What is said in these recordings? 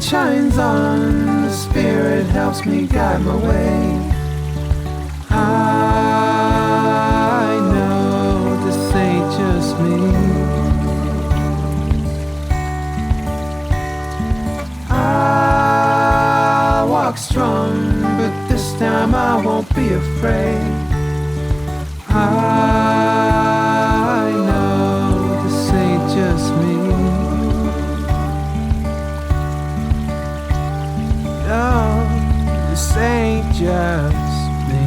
light shines on, the Spirit helps me guide my way. I know this ain't just me. I walk strong, but this time I won't be afraid. I know this ain't just me. No, this ain't just me.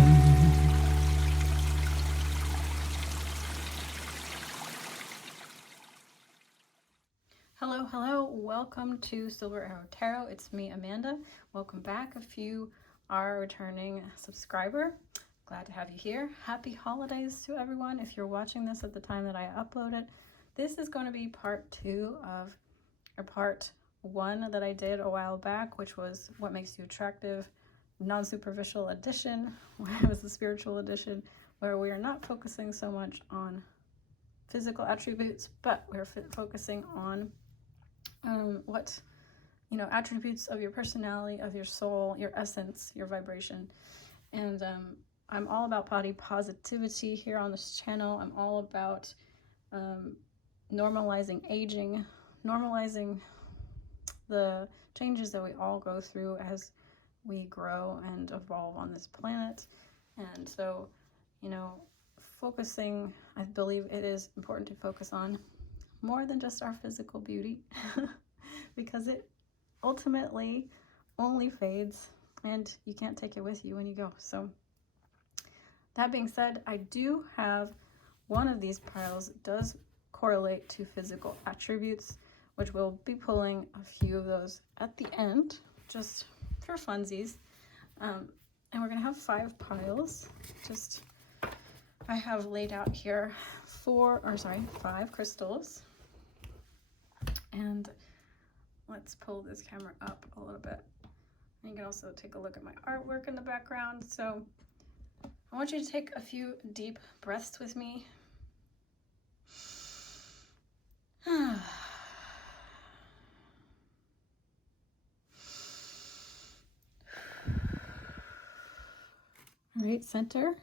Hello, welcome to Silver Arrow Tarot. It's me, Amanda. Welcome back. If you are a returning subscriber, glad to have you here. Happy holidays to everyone. If you're watching this at the time that I upload it, this is going to be part 1 that I did a while back, which was What Makes You Attractive, non-superficial edition. It was the spiritual edition, where we are not focusing so much on physical attributes, but we're focusing on what, attributes of your personality, of your soul, your essence, your vibration. And I'm all about body positivity here on this channel. I'm all about normalizing aging, normalizing the changes that we all go through as we grow and evolve on this planet. And so, focusing, I believe it is important to focus on more than just our physical beauty because it ultimately only fades and you can't take it with you when you go. So that being said, I do have one of these piles does correlate to physical attributes, which we'll be pulling a few of those at the end, just for funsies. And we're gonna have 5 piles. I have laid out here 5 crystals. And let's pull this camera up a little bit. And you can also take a look at my artwork in the background. So I want you to take a few deep breaths with me. All right, center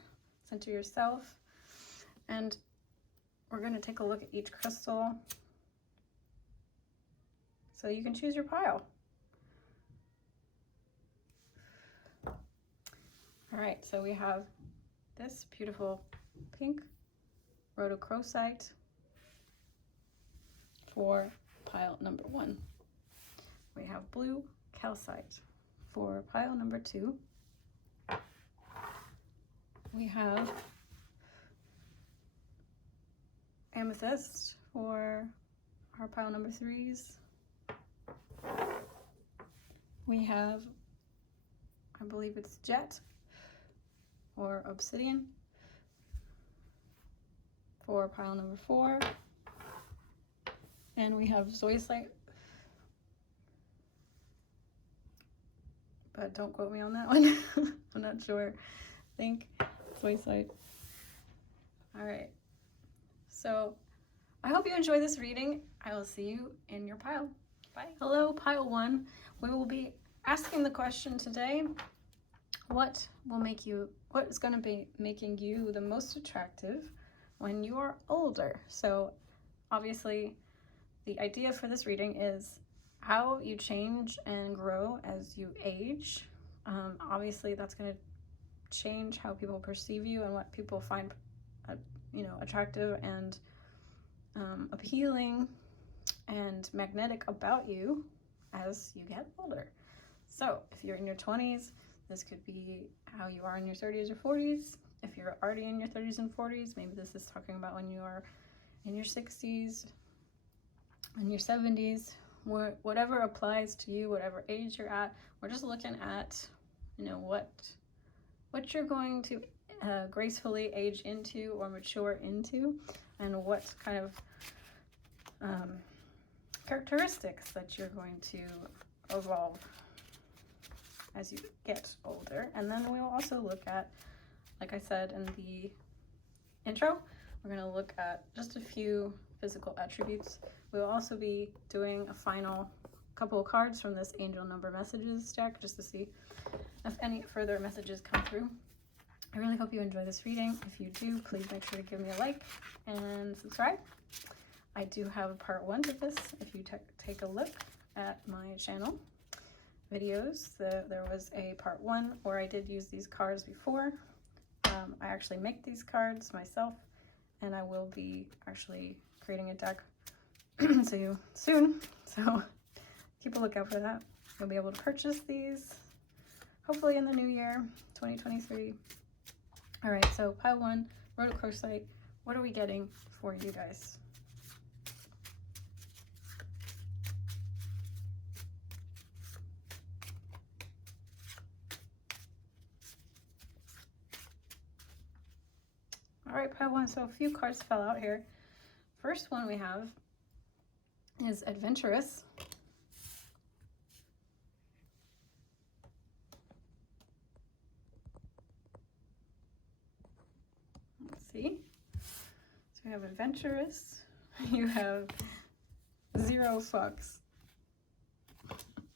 yourself. And we're going to take a look at each crystal. So you can choose your pile. All right, so we have this beautiful pink rhodochrosite for pile number 1. We have blue calcite for pile number 2. We have amethyst for our pile number 3s. We have, I believe it's jet or obsidian for pile number 4. And we have zoisite, but don't quote me on that one. I'm not sure. I think zoisite. All right. So I hope you enjoy this reading. I will see you in your pile. Bye. Hello, pile 1. We will be asking the question today, what is going to be making you the most attractive when you are older? So obviously the idea for this reading is how you change and grow as you age. Obviously that's going to change how people perceive you and what people find attractive and appealing and magnetic about you as you get older. So if you're in your 20s, this could be how you are in your 30s or 40s. If you're already in your 30s and 40s, maybe this is talking about when you are in your 60s, in your 70s, whatever applies to you, whatever age you're at. We're just looking at, what you're going to gracefully age into or mature into, and what kind of characteristics that you're going to evolve as you get older. And then we'll also look at, like I said in the intro, we're going to look at just a few physical attributes. We'll also be doing a final couple of cards from this angel number messages deck just to see if any further messages come through. I really hope you enjoy this reading. If you do, please make sure to give me a like and subscribe. I do have a part 1 to this. If you take a look at my channel videos, there was a part 1 where I did use these cards before. I actually make these cards myself, and I will be actually creating a deck soon. So keep a lookout for that. You'll be able to purchase these hopefully in the new year, 2023. All right, so pile 1, road crochet. What are we getting for you guys? All right, pile 1, so a few cards fell out here. First one we have is adventurous. Let's see. So we have adventurous. You have 0 fucks.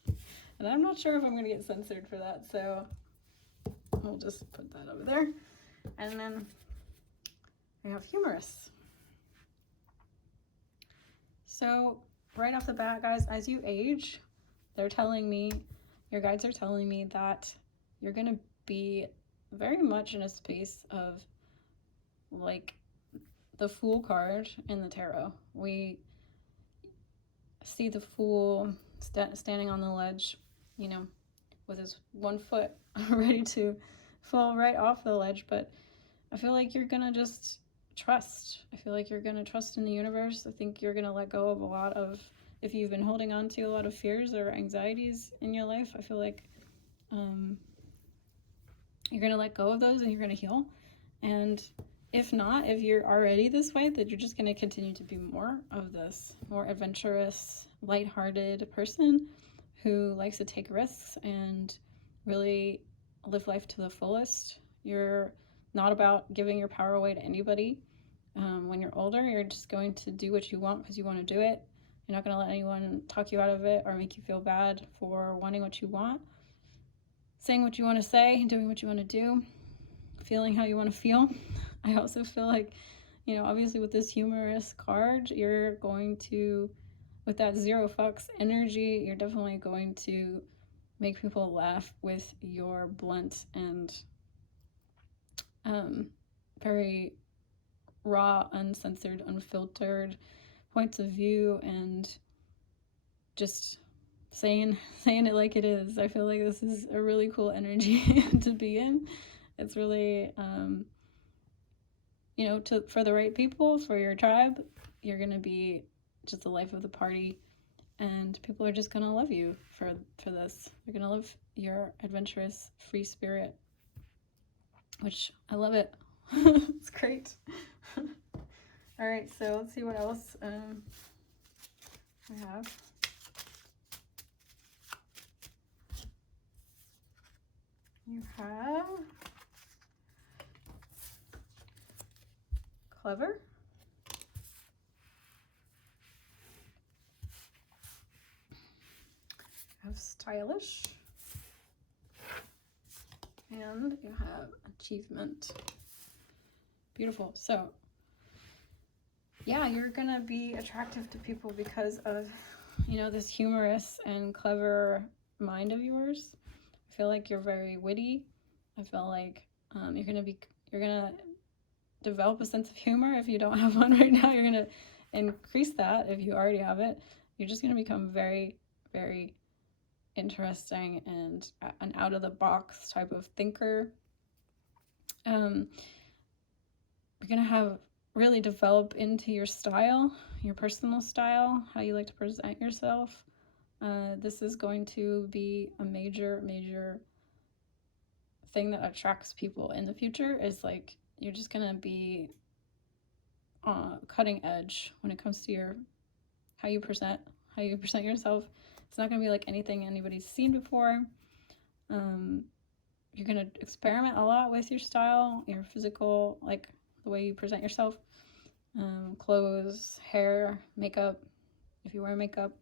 And I'm not sure if I'm going to get censored for that, so we'll just put that over there. And then we have humorous. So right off the bat, guys, as you age, they're telling me, your guides are telling me that you're going to be very much in a space of like the Fool card in the tarot. We see the Fool standing on the ledge, you know, with his 1 foot ready to fall right off the ledge. But I feel like you're gonna just trust. I feel like you're gonna trust in the universe. I think you're gonna let go of a lot of, if you've been holding on to a lot of fears or anxieties in your life, I feel like you're gonna let go of those and you're gonna heal. And if not, if you're already this way, that you're just going to continue to be more of this, more adventurous, lighthearted person who likes to take risks and really live life to the fullest. You're not about giving your power away to anybody. When you're older, you're just going to do what you want because you want to do it. You're not going to let anyone talk you out of it or make you feel bad for wanting what you want. Saying what you want to say, doing what you want to do, feeling how you want to feel. I also feel like, you know, obviously with this humorous card, you're going to, with that 0 fucks energy, you're definitely going to make people laugh with your blunt and very raw, uncensored, unfiltered points of view, and just saying it like it is. I feel like this is a really cool energy to be in. It's really you know, for the right people, for your tribe, you're gonna be just the life of the party, and people are just gonna love you for this. They're gonna love your adventurous, free spirit, which I love it. It's great. All right, so let's see what else we have. You have clever, you have stylish, and you have achievement. Beautiful. So yeah, you're gonna be attractive to people because of, you know, this humorous and clever mind of yours. I feel like you're very witty. I feel like you're gonna develop a sense of humor. If you don't have one right now, you're gonna increase that. If you already have it, you're just gonna become very, very interesting and an out-of-the-box type of thinker. You're gonna have really develop into your style, your personal style, how you like to present yourself. This is going to be a major thing that attracts people in the future. Is like, you're just gonna be cutting edge when it comes to how you present yourself. It's not gonna be like anything anybody's seen before. You're gonna experiment a lot with your style, your physical, like the way you present yourself, clothes, hair, makeup, if you wear makeup.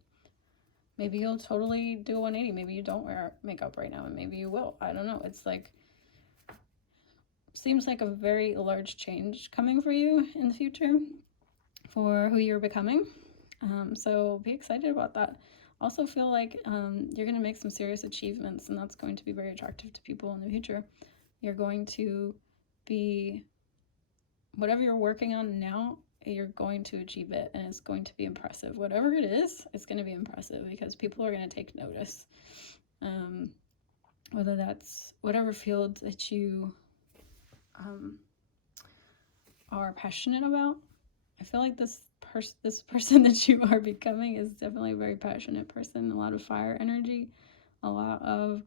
maybe you'll totally do a 180. Maybe you don't wear makeup right now, and maybe you will. I don't know. It's like, seems like a very large change coming for you in the future for who you're becoming. So be excited about that. Also feel like you're going to make some serious achievements, and that's going to be very attractive to people in the future. You're going to be, whatever you're working on now, you're going to achieve it, and it's going to be impressive. Whatever it is, it's going to be impressive because people are going to take notice. Whether that's whatever field that you are passionate about. I feel like this person that you are becoming is definitely a very passionate person. A lot of fire energy, a lot of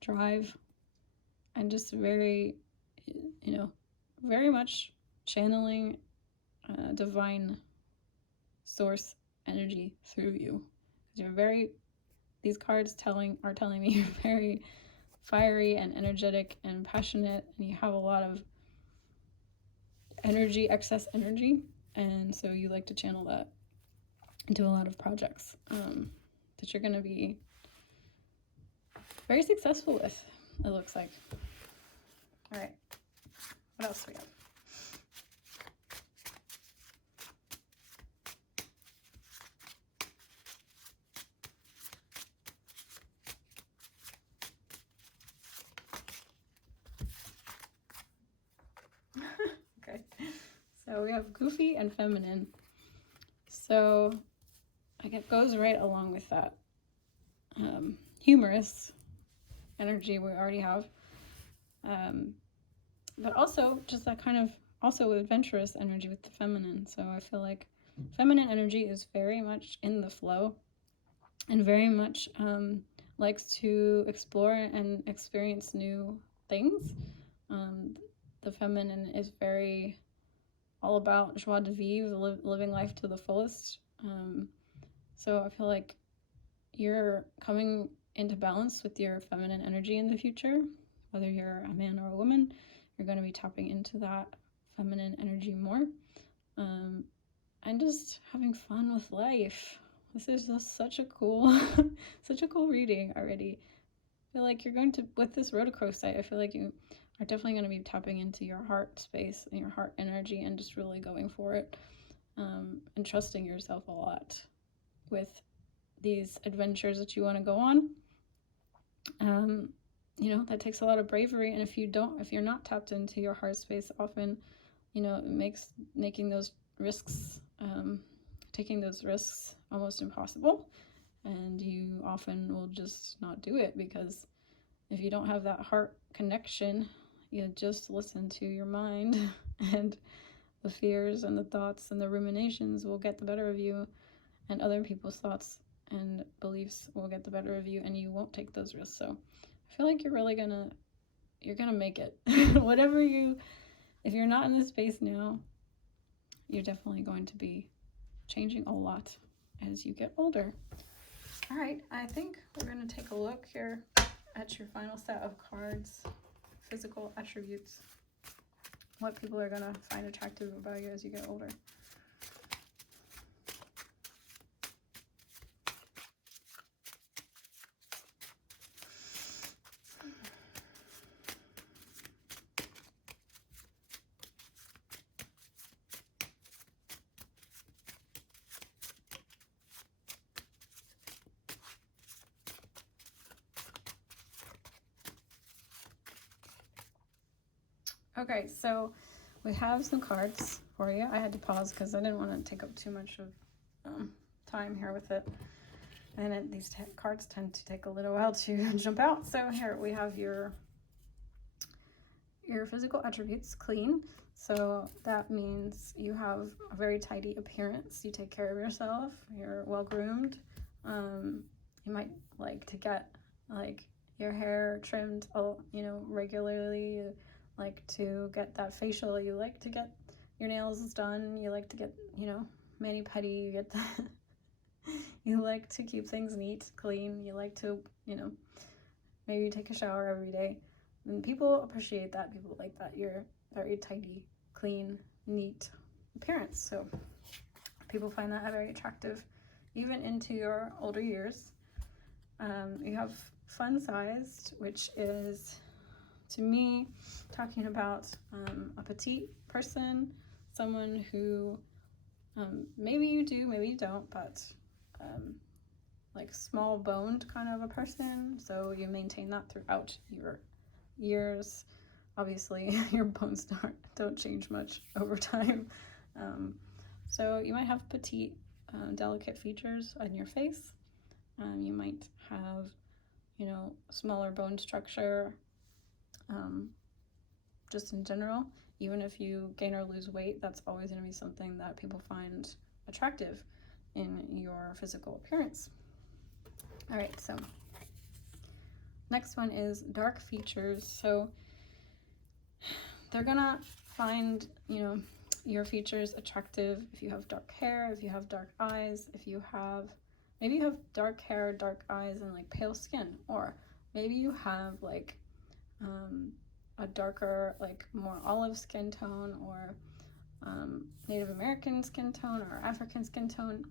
drive, and just very, very much channeling divine source energy through you. You're very, these cards are telling me you're very fiery and energetic and passionate, and you have a lot of energy, excess energy, and so you like to channel that into a lot of projects that you're going to be very successful with, it looks like. All right, what else do we have? Okay, so we have goofy and feminine. So it goes right along with that humorous energy we already have, but also just that kind of also adventurous energy with the feminine. So I feel like feminine energy is very much in the flow and very much likes to explore and experience new things. The feminine is very all about joie de vivre, living life to the fullest. So I feel like you're coming into balance with your feminine energy in the future. Whether you're a man or a woman, you're going to be tapping into that feminine energy more. And just having fun with life. This is just such a cool reading already. I feel like you're going to, with this Rotocro site, I feel like you are definitely going to be tapping into your heart space and your heart energy and just really going for it, and trusting yourself a lot with these adventures that you want to go on. That takes a lot of bravery, and if you're not tapped into your heart space often, it makes making those risks, taking those risks almost impossible, and you often will just not do it because if you don't have that heart connection, you just listen to your mind and the fears and the thoughts and the ruminations will get the better of you, and other people's thoughts and beliefs will get the better of you, and you won't take those risks. So I feel like you're gonna make it. If you're not in this space now, you're definitely going to be changing a lot as you get older. All right, I think we're gonna take a look here at your final set of cards, physical attributes, what people are gonna find attractive about you as you get older. Okay, so we have some cards for you. I had to pause because I didn't want to take up too much of time here with it. And these cards tend to take a little while to jump out. So here we have your physical attributes, clean. So that means you have a very tidy appearance. You take care of yourself. You're well groomed. You might like to get your hair trimmed, regularly. You like to get that facial. You like to get your nails done. You like to get, mani-pedi. You get that. You like to keep things neat, clean. You like to, maybe take a shower every day. And people appreciate that. People like that. You're very tidy, clean, neat appearance. So people find that very attractive even into your older years. You have fun sized, which is, to me, talking about a petite person, someone who maybe you do, maybe you don't, but like small boned kind of a person. So you maintain that throughout your years. Obviously, your bones don't change much over time. So you might have petite, delicate features on your face. You might have, you know, smaller bone structure, just in general. Even if you gain or lose weight, that's always going to be something that people find attractive in your physical appearance. All right, so next one is dark features. So they're gonna find, you know, your features attractive if you have dark hair, if you have dark eyes, if you have, maybe you have dark hair, dark eyes, and like pale skin, or maybe you have like a darker, like more olive skin tone, or Native American skin tone, or African skin tone,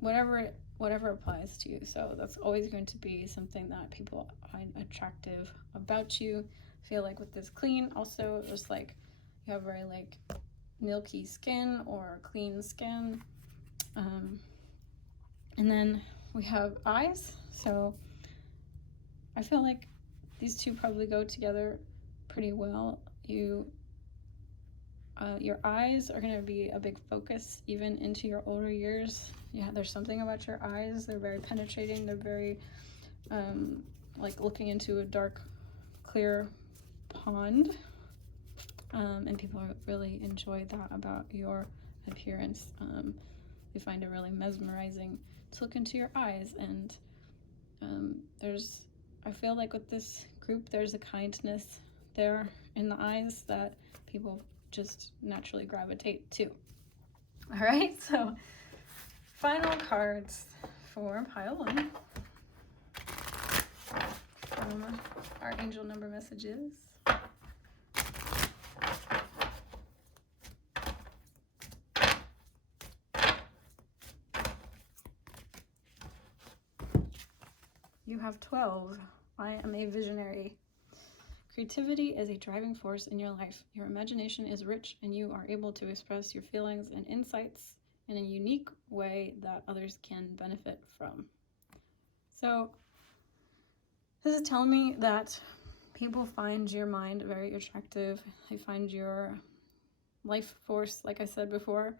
whatever applies to you. So that's always going to be something that people find attractive about you. I feel like with this clean, also just like you have very like milky skin or clean skin. And then we have eyes. So I feel like these two probably go together pretty well. Your eyes are going to be a big focus even into your older years. Yeah, there's something about your eyes. They're very penetrating. They're very like looking into a dark, clear pond. And people really enjoy that about your appearance. They find it really mesmerizing to look into your eyes. And I feel like with this group, there's a kindness there in the eyes that people just naturally gravitate to. All right, so final cards for pile 1 from our angel number messages. You have 12. I am a visionary. Creativity is a driving force in your life. Your imagination is rich and you are able to express your feelings and insights in a unique way that others can benefit from. So this is telling me that people find your mind very attractive. They find your life force, like I said before,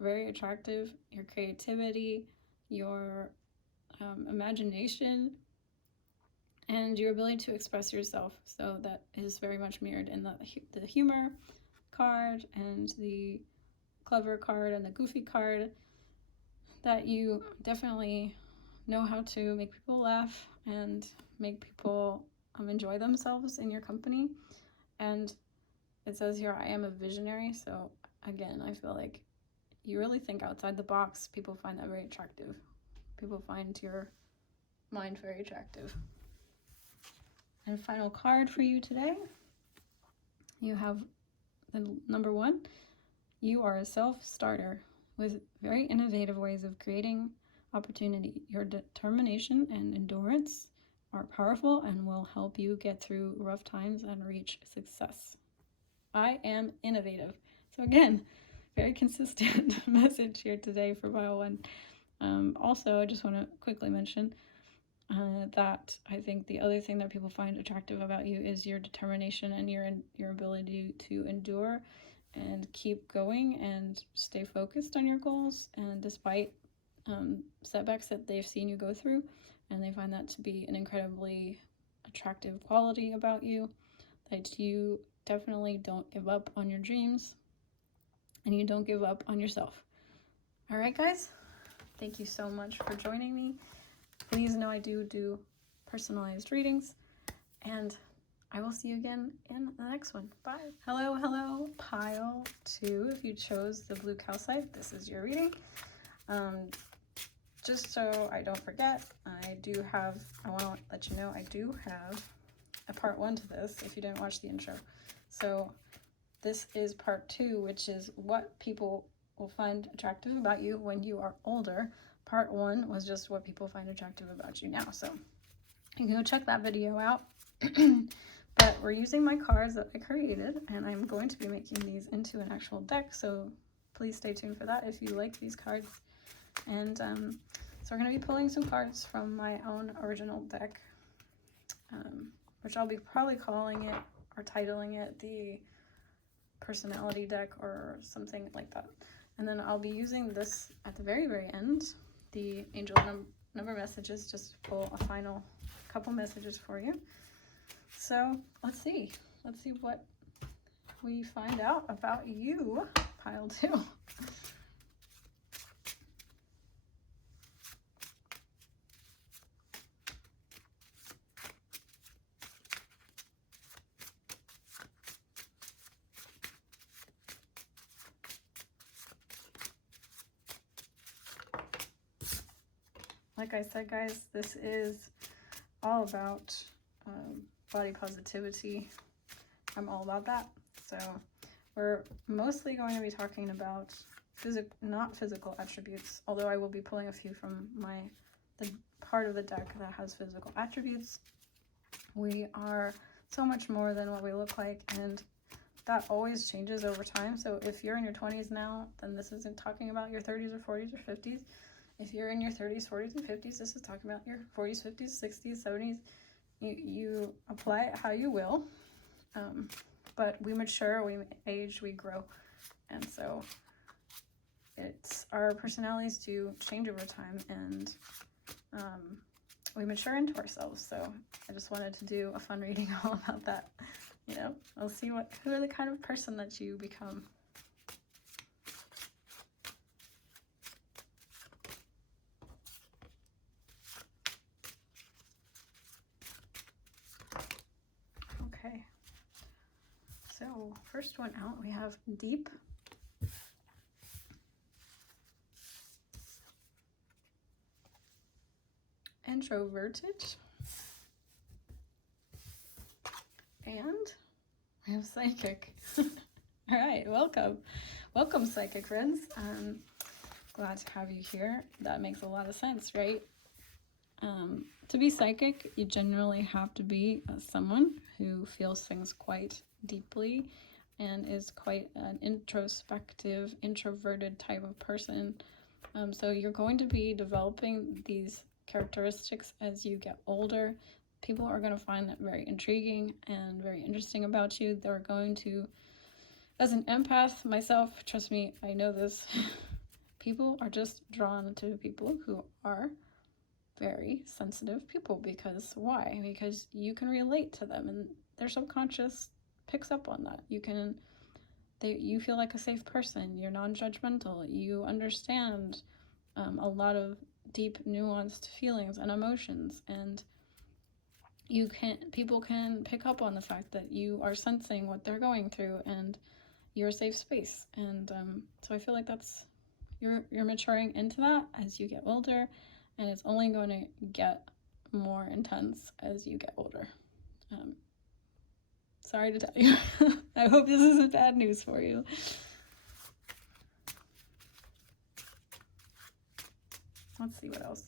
very attractive. Your creativity, your imagination, and your ability to express yourself. So that is very much mirrored in the humor card and the clever card and the goofy card, that you definitely know how to make people laugh and make people enjoy themselves in your company. And it says here, I am a visionary. So again, I feel like you really think outside the box. People find that very attractive. People find your mind very attractive. And final card for you today, you have the number 1. You are a self-starter with very innovative ways of creating opportunity. Your determination and endurance are powerful and will help you get through rough times and reach success. I am innovative. So again, very consistent message here today for pile 1. Also, I just want to quickly mention that I think the other thing that people find attractive about you is your determination and your ability to endure and keep going and stay focused on your goals, and despite setbacks that they've seen you go through, and they find that to be an incredibly attractive quality about you, that you definitely don't give up on your dreams and you don't give up on yourself. All right, guys, thank you so much for joining me. Please know I do personalized readings, and I will see you again in the next one. Bye. Hello, pile 2. If you chose the blue calcite, this is your reading. Just so I don't forget, I want to let you know I do have a part 1 to this if you didn't watch the intro. So this is part 2, which is what people will find attractive about you when you are older. Part 1 was just what people find attractive about you now. So you can go check that video out. But we're using my cards that I created, and I'm going to be making these into an actual deck. So please stay tuned for that if you like these cards. And so we're going to be pulling some cards from my own original deck, which I'll be probably calling it or titling it the personality deck or something like that. And then I'll be using this at the very, very end, the angel number messages, just to pull a final couple messages for you. So let's see what we find out about you, pile 2. Like I said, guys, this is all about body positivity. I'm all about that. So we're mostly going to be talking about not physical attributes, although I will be pulling a few from the part of the deck that has physical attributes. We are so much more than what we look like, and that always changes over time. So if you're in your 20s now, then this isn't talking about your 30s or 40s or 50s. If you're in your 30s, 40s, and 50s, this is talking about your 40s, 50s, 60s, 70s. You apply it how you will, but we mature, we age, we grow, and so our personalities do change over time, and we mature into ourselves. So I just wanted to do a fun reading all about that. You know, I'll see who are the kind of person that you become. Okay, so first one out, we have deep, introverted, and we have psychic. All right, welcome psychic friends. Glad to have you here. That makes a lot of sense, right? To be psychic, you generally have to be someone who feels things quite deeply and is quite an introspective, introverted type of person. So you're going to be developing these characteristics as you get older. People are going to find that very intriguing and very interesting about you. They're going to, as an empath myself, trust me, I know this, people are just drawn to people who are very sensitive people. Because why? Because you can relate to them, and their subconscious picks up on that. You feel like a safe person, you're non-judgmental, you understand a lot of deep nuanced feelings and emotions, and people can pick up on the fact that you are sensing what they're going through, and you're a safe space. And so I feel like you're maturing into that as you get older, and it's only going to get more intense as you get older. Sorry to tell you. I hope this isn't bad news for you. Let's see what else.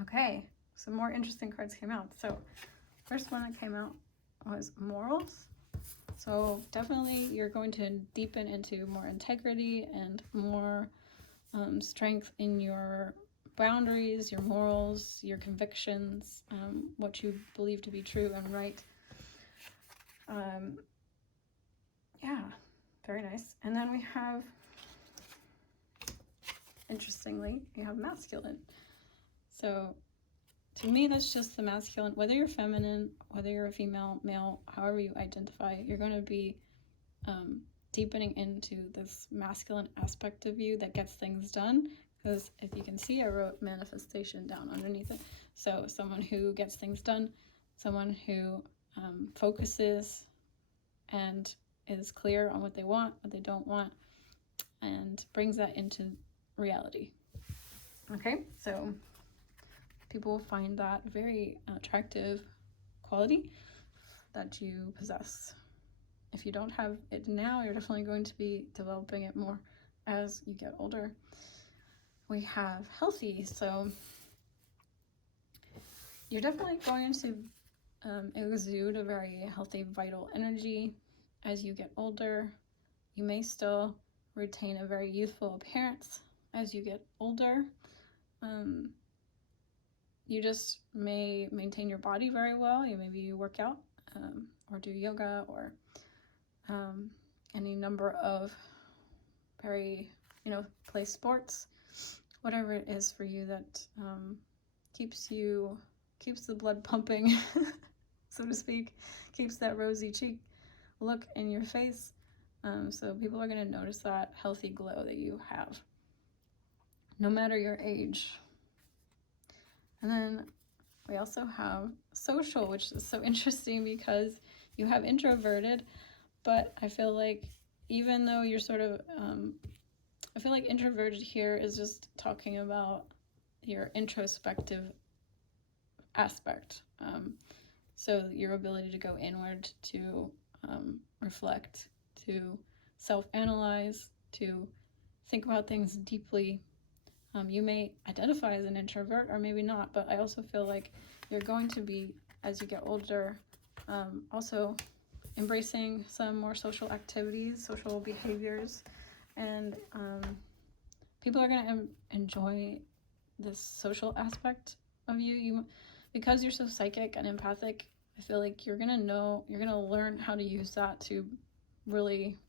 Okay, some more interesting cards came out. So first one that came out was morals. So definitely you're going to deepen into more integrity and more strength in your boundaries, your morals, your convictions, what you believe to be true and right. Yeah, very nice. And then we have, interestingly, you have masculine. So to me, that's just the masculine. Whether you're feminine, whether you're a female, male, however you identify, you're going to be deepening into this masculine aspect of you that gets things done. Because if you can see, I wrote manifestation down underneath it. So someone who gets things done, someone who focuses and is clear on what they want, what they don't want, and brings that into reality. Okay, so people will find that very attractive quality that you possess. If you don't have it now, you're definitely going to be developing it more as you get older. We have healthy, so you're definitely going to exude a very healthy, vital energy as you get older. You may still retain a very youthful appearance as you get older. You just may maintain your body very well. Maybe you work out or do yoga or any number of very, play sports, whatever it is for you that keeps the blood pumping, so to speak, keeps that rosy cheek look in your face. So people are going to notice that healthy glow that you have, no matter your age. And then we also have social, which is so interesting because you have introverted, but I feel like even though you're sort of, I feel like introverted here is just talking about your introspective aspect. So your ability to go inward, to reflect, to self-analyze, to think about things deeply. You may identify as an introvert or maybe not, but I also feel like you're going to be, as you get older, also embracing some more social activities, social behaviors, and people are going to enjoy this social aspect of you. Because you're so psychic and empathic, I feel like you're going to learn how to use that to really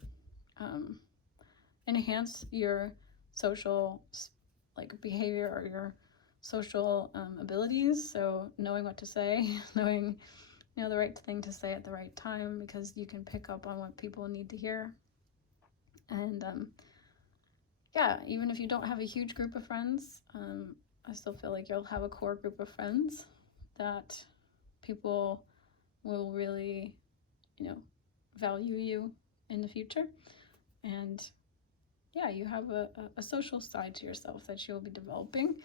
enhance your social behavior or your social abilities. So knowing what to say, knowing the right thing to say at the right time, because you can pick up on what people need to hear. And even if you don't have a huge group of friends, I still feel like you'll have a core group of friends that people will really value you in the future. And you have a social side to yourself that you'll be developing,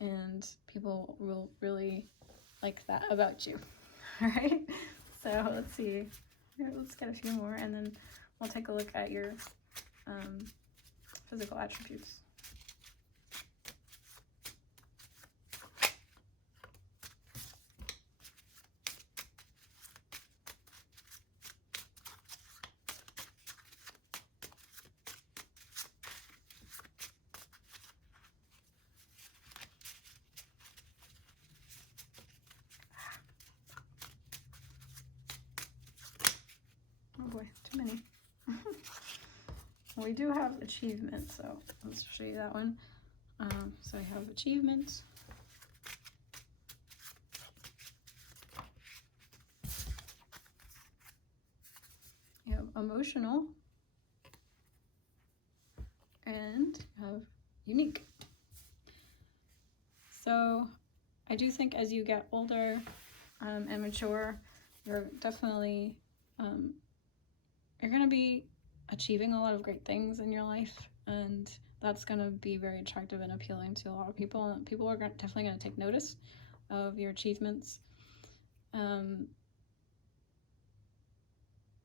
and people will really like that about you. All right, so let's see. Let's get a few more, and then we'll take a look at your physical attributes. Oh boy, too many. We do have achievements, so let's show you that one. So I have achievements. You have emotional, and you have unique. So I do think as you get older and mature, you're definitely you're going to be achieving a lot of great things in your life, and that's going to be very attractive and appealing to a lot of people, and people are definitely going to take notice of your achievements. And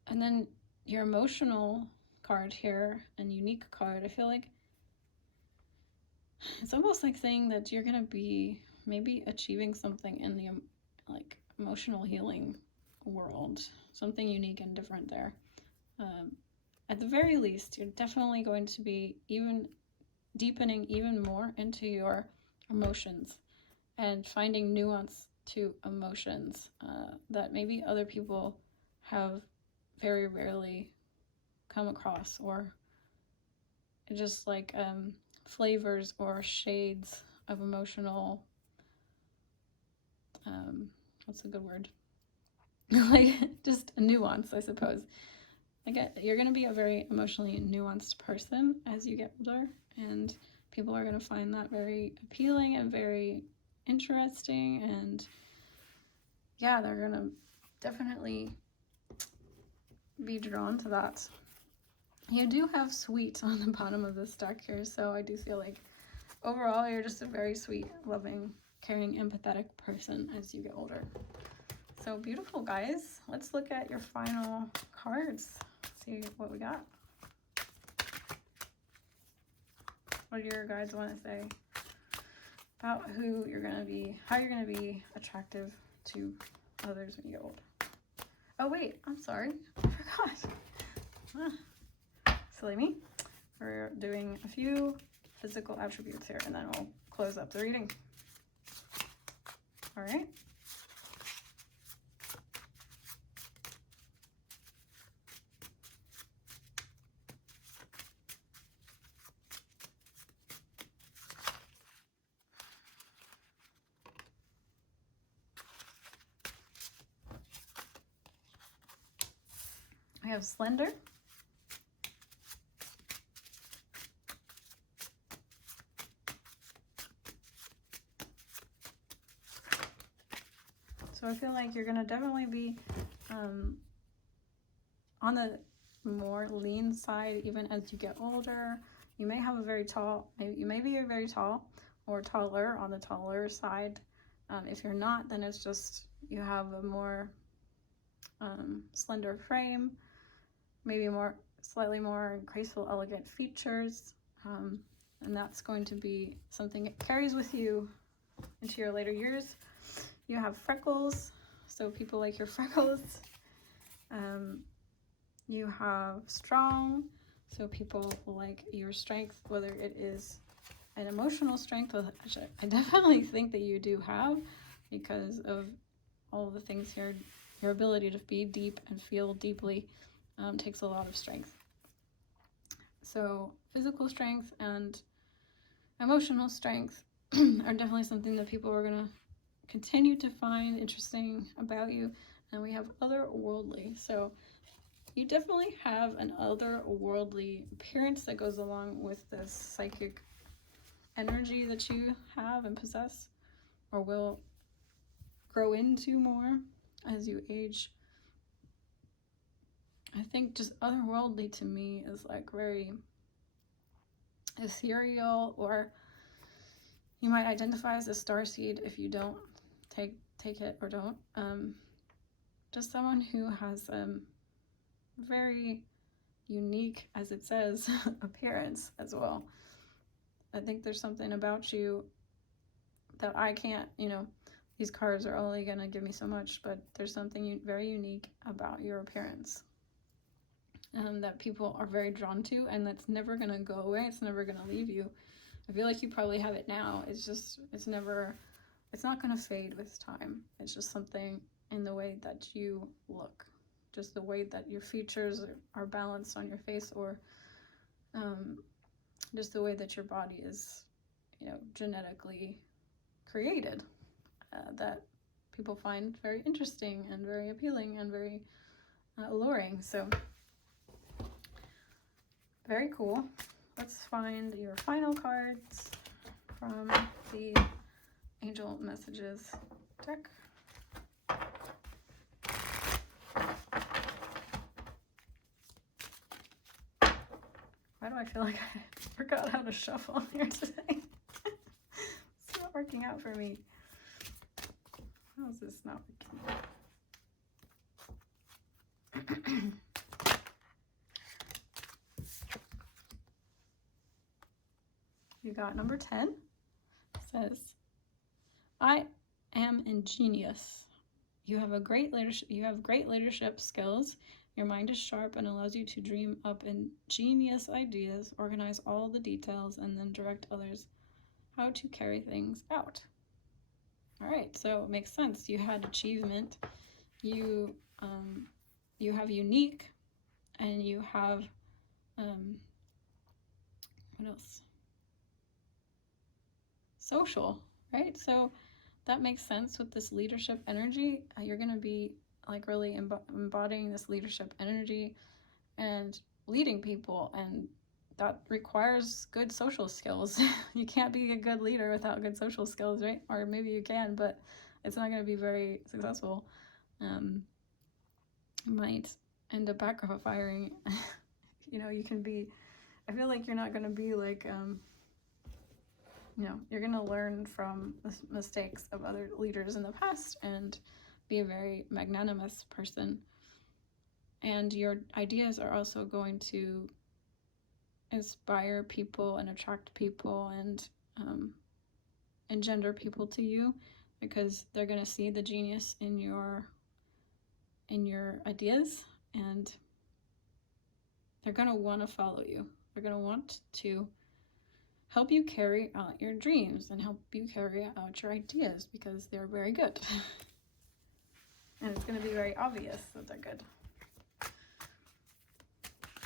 then your emotional card here and unique card, I feel like it's almost like saying that you're going to be maybe achieving something in the emotional healing world, something unique and different there. At the very least, you're definitely going to be deepening even more into your emotions and finding nuance to emotions that maybe other people have very rarely come across, or just flavors or shades of emotional, what's a good word? Just a nuance, I suppose. You're going to be a very emotionally nuanced person as you get older, and people are going to find that very appealing and very interesting, and yeah, they're gonna definitely be drawn to that. You do have sweet on the bottom of this deck here, so I do feel like overall you're just a very sweet, loving, caring, empathetic person as you get older. So beautiful, guys. Let's look at your final cards, see what we got. What do your guides want to say about who you're going to be, how you're going to be attractive to others when you get older? Oh wait, I'm sorry, I forgot. Silly me. We're doing a few physical attributes here, and then we'll close up the reading. All right. I have slender. So I feel like you're going to definitely be on the more lean side even as you get older. You may have a very tall, you may be a very tall or taller, on the taller side. If you're not, then it's just you have a more slender frame, maybe slightly more graceful, elegant features, and that's going to be something that carries with you into your later years. You have freckles, so people like your freckles. You have strong, so people like your strength, whether it is an emotional strength, which I definitely think that you do have because of all the things here. Your ability to be deep and feel deeply takes a lot of strength. So physical strength and emotional strength are definitely something that people are going to continue to find interesting about you. And we have otherworldly. So you definitely have an otherworldly appearance that goes along with this psychic energy that you have and possess, or will grow into more as you age. I think just otherworldly to me is like very ethereal, or you might identify as a starseed if you don't take it or don't. Just someone who has very unique, as it says, appearance as well. I think there's something about you that I can't, these cards are only going to give me so much, but there's something very unique about your appearance that people are very drawn to, and that's never going to go away. It's never going to leave you. I feel like you probably have it now. It's not going to fade with time. It's just something in the way that you look, just the way that your features are balanced on your face, or just the way that your body is, genetically created, that people find very interesting and very appealing and very alluring. So very cool. Let's find your final cards from the Angel Messages deck. Why do I feel like I forgot how to shuffle here today? It's not working out for me. How is this not working? You got number 10. It says, I am ingenious. You have great leadership skills. Your mind is sharp and allows you to dream up ingenious ideas, organize all the details, and then direct others how to carry things out. All right, so it makes sense. You had achievement. You have unique, and you have what else? Social, right? So that makes sense with this leadership energy. You're going to be like really embodying this leadership energy and leading people and that requires good social skills. You can't be a good leader without good social skills, right? Or maybe you can, but it's not going to be very successful. It might end up backfiring. You know, you can be, I feel like you're not going to be like, you know, you're going to learn from the mistakes of other leaders in the past and be a very magnanimous person. And your ideas are also going to inspire people and attract people and engender people to you, because they're going to see the genius in your ideas, and they're going to want to follow you. They're going to want to help you carry out your dreams and help you carry out your ideas, because they're very good. And it's going to be very obvious that they're good.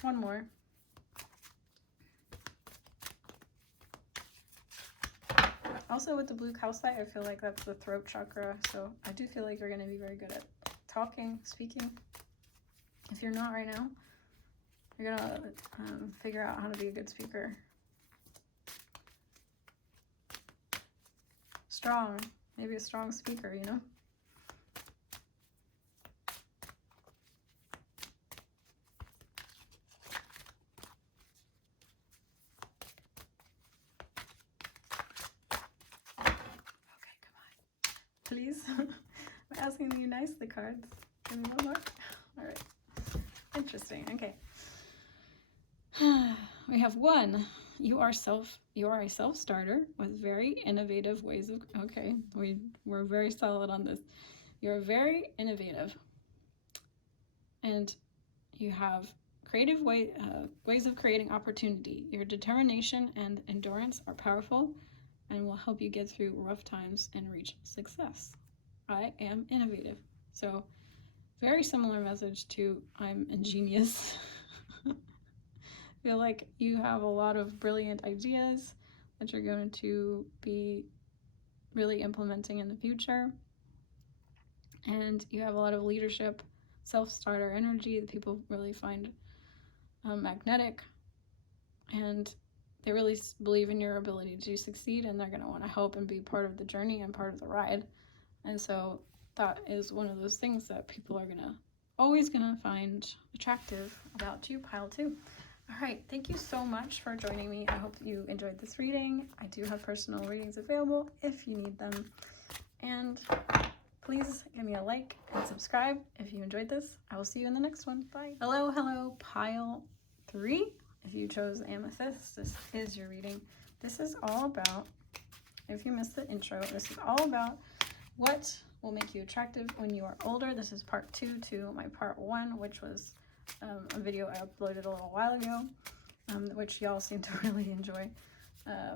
One more. Also with the blue calcite, I feel like that's the throat chakra. So I do feel like you're going to be very good at talking, speaking. If you're not right now, you're going to figure out how to be a good speaker. Strong. Maybe a strong speaker, you know? Please. I'm asking you nicely, cards. Give me one more. All right. Interesting. Okay. We have 1. You are a self-starter with very innovative ways of, okay, we're very solid on this. You're very innovative. And you have creative ways of creating opportunity. Your determination and endurance are powerful and will help you get through rough times and reach success. I am innovative. So very similar message to I'm ingenious. I feel like you have a lot of brilliant ideas that you're going to be really implementing in the future. And you have a lot of leadership, self-starter energy that people really find magnetic. And they really believe in your ability to succeed, and they're going to want to help and be part of the journey and part of the ride. And so that is one of those things that people are always going to find attractive about you, pile 2. All right, thank you so much for joining me. I hope you enjoyed this reading. I do have personal readings available if you need them. And please give me a like and subscribe if you enjoyed this. I will see you in the next one. Bye. Hello, pile 3. If you chose amethyst, this is your reading. This is all about, if you missed the intro, this is all about what will make you attractive when you are older. This is part 2 to my part 1, which was a video I uploaded a little while ago, which y'all seem to really enjoy,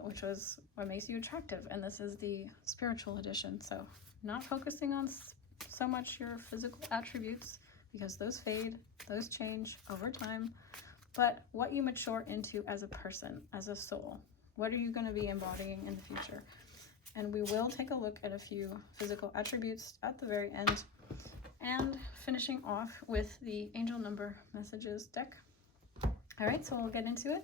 which was what makes you attractive. And this is the spiritual edition. So not focusing on so much your physical attributes, because those fade, those change over time, but what you mature into as a person, as a soul. What are you going to be embodying in the future? And we will take a look at a few physical attributes at the very end, and finishing off with the angel number messages deck. All right, so we'll get into it.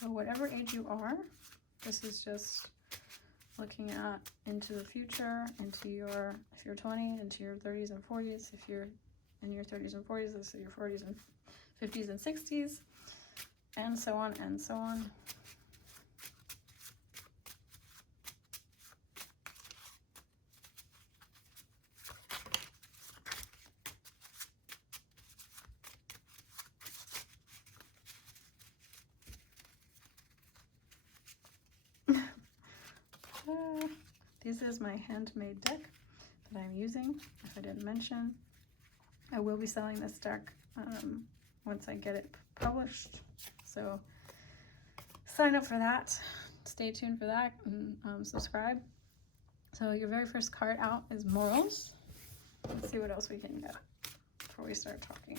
So whatever age you are, this is just looking at into the future, into your, if you're 20, into your 30s and 40s. If you're in your 30s and 40s, this is your 40s and 50s and 60s, and so on and so on. This is my handmade deck that I'm using. If I didn't mention, I will be selling this deck once I get it published. So sign up for that. Stay tuned for that, and subscribe. So your very first card out is Morals. Let's see what else we can get before we start talking.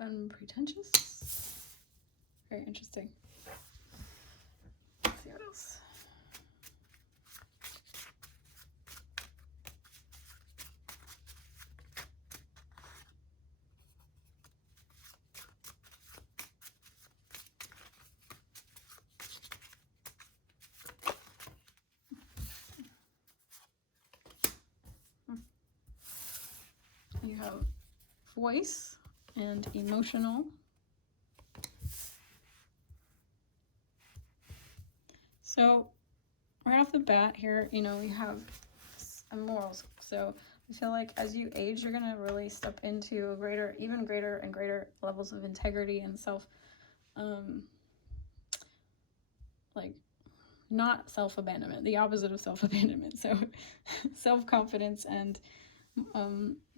unpretentious. Very interesting. Let's see what else. You have voice and emotional. So right off the bat here, you know, we have morals. So I feel like as you age, you're gonna really step into even greater and greater levels of integrity and like not self-abandonment, the opposite of self-abandonment. So self-confidence and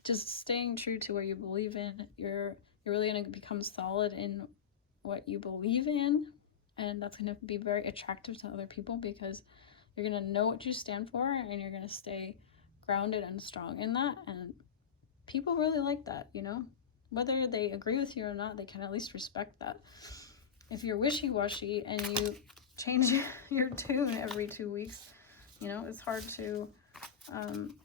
just staying true to what you believe in. You're really going to become solid in what you believe in, and that's going to be very attractive to other people because you're going to know what you stand for, and you're going to stay grounded and strong in that, and people really like that, you know? Whether they agree with you or not, they can at least respect that. If you're wishy-washy and you change your tune every 2 weeks, you know, it's hard to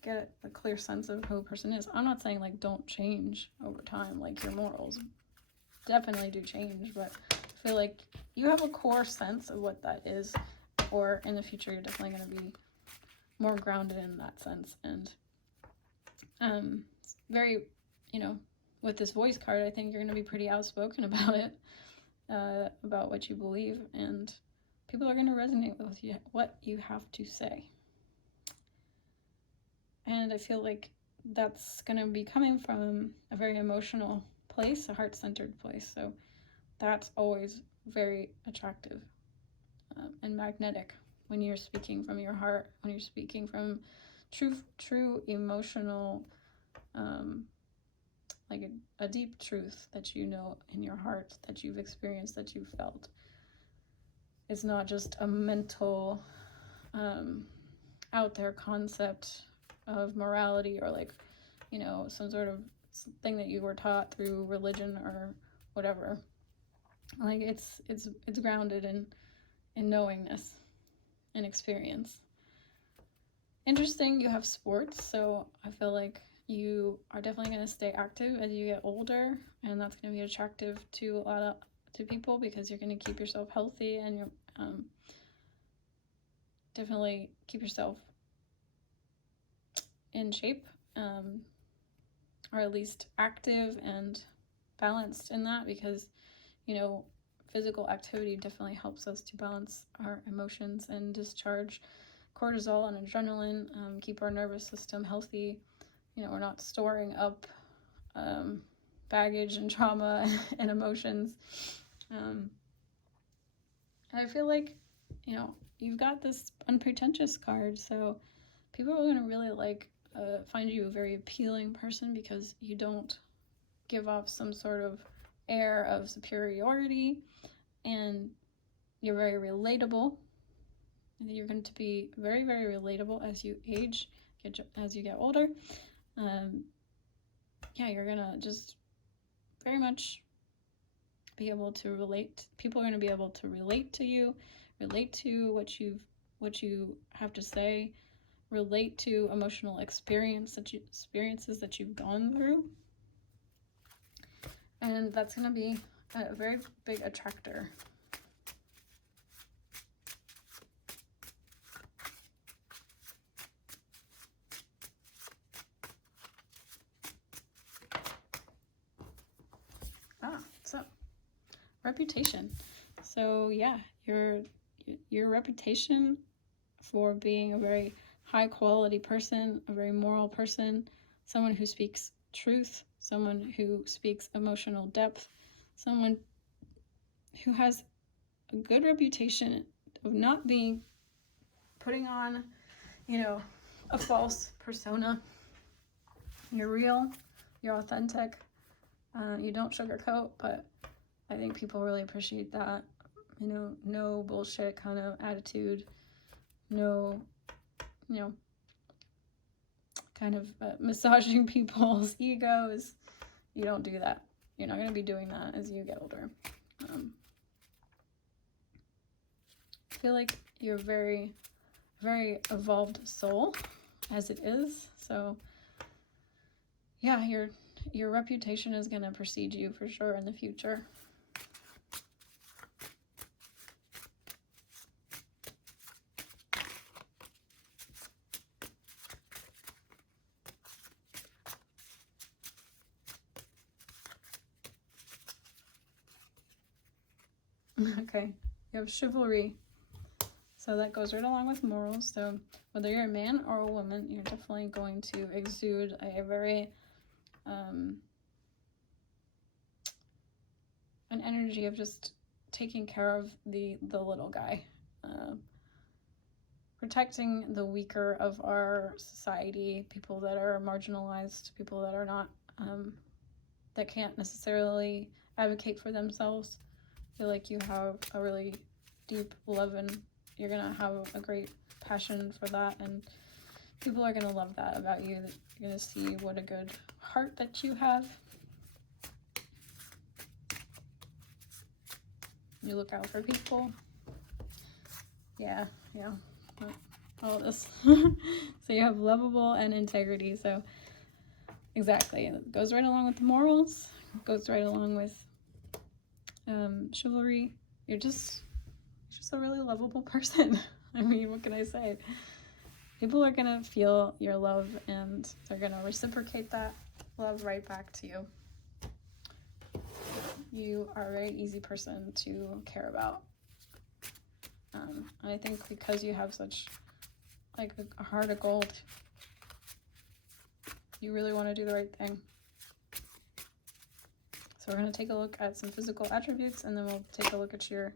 get a clear sense of who a person is. I'm not saying like don't change over time, like your morals definitely do change, but I feel like you have a core sense of what that is, or in the future you're definitely going to be more grounded in that sense. And very, you know, with this voice card, I think you're going to be pretty outspoken about it, about what you believe, and people are going to resonate with you, what you have to say. And I feel like that's going to be coming from a very emotional place, a heart-centered place. So that's always very attractive and magnetic when you're speaking from your heart, when you're speaking from true emotional, like a deep truth that you know in your heart, that you've experienced, that you've felt. It's not just a mental, out there concept of morality, or like, you know, some sort of thing that you were taught through religion or whatever. Like it's grounded in knowingness and experience. Interesting, you have sports, so I feel like you are definitely going to stay active as you get older, and that's going to be attractive to to people because you're going to keep yourself healthy, and you're definitely keep yourself in shape, or at least active and balanced in that, because, you know, physical activity definitely helps us to balance our emotions and discharge cortisol and adrenaline, keep our nervous system healthy. You know, we're not storing up baggage and trauma and emotions. And I feel like, you know, you've got this unpretentious card, so people are going to really find you a very appealing person because you don't give off some sort of air of superiority, and you're very relatable. And you're going to be very, very relatable as you age, as you get older. Yeah, you're going to just very much be able to relate. People are going to be able to relate to you, relate to what you have to say, relate to emotional experiences that you've gone through. And that's going to be a very big attractor. So reputation. So yeah, your reputation for being a very high quality person, a very moral person, someone who speaks truth, someone who speaks emotional depth, someone who has a good reputation of not putting on, you know, a false persona. You're real, you're authentic, you don't sugarcoat, but I think people really appreciate that. You know, no bullshit kind of attitude, no, you know, kind of massaging people's egos. You don't do that. You're not going to be doing that as you get older. I feel like you're a very, very evolved soul as it is. So yeah, your reputation is going to precede you for sure in the future. Okay, you have chivalry. So that goes right along with morals. So whether you're a man or a woman, you're definitely going to exude a very an energy of just taking care of the little guy, protecting the weaker of our society, people that are marginalized, people that are not that can't necessarily advocate for themselves. I feel like you have a really deep love, and you're gonna have a great passion for that, and people are gonna love that about you. You're gonna see what a good heart that you have. You look out for people. Yeah, all this. So you have lovable and integrity. So exactly, it goes right along with the morals. It goes right along with chivalry. You're just a really lovable person. I mean, what can I say? People are gonna feel your love, and they're gonna reciprocate that love right back to you. You are a very easy person to care about. And I think because you have such like a heart of gold, you really want to do the right thing. So we're going to take a look at some physical attributes, and then we'll take a look at your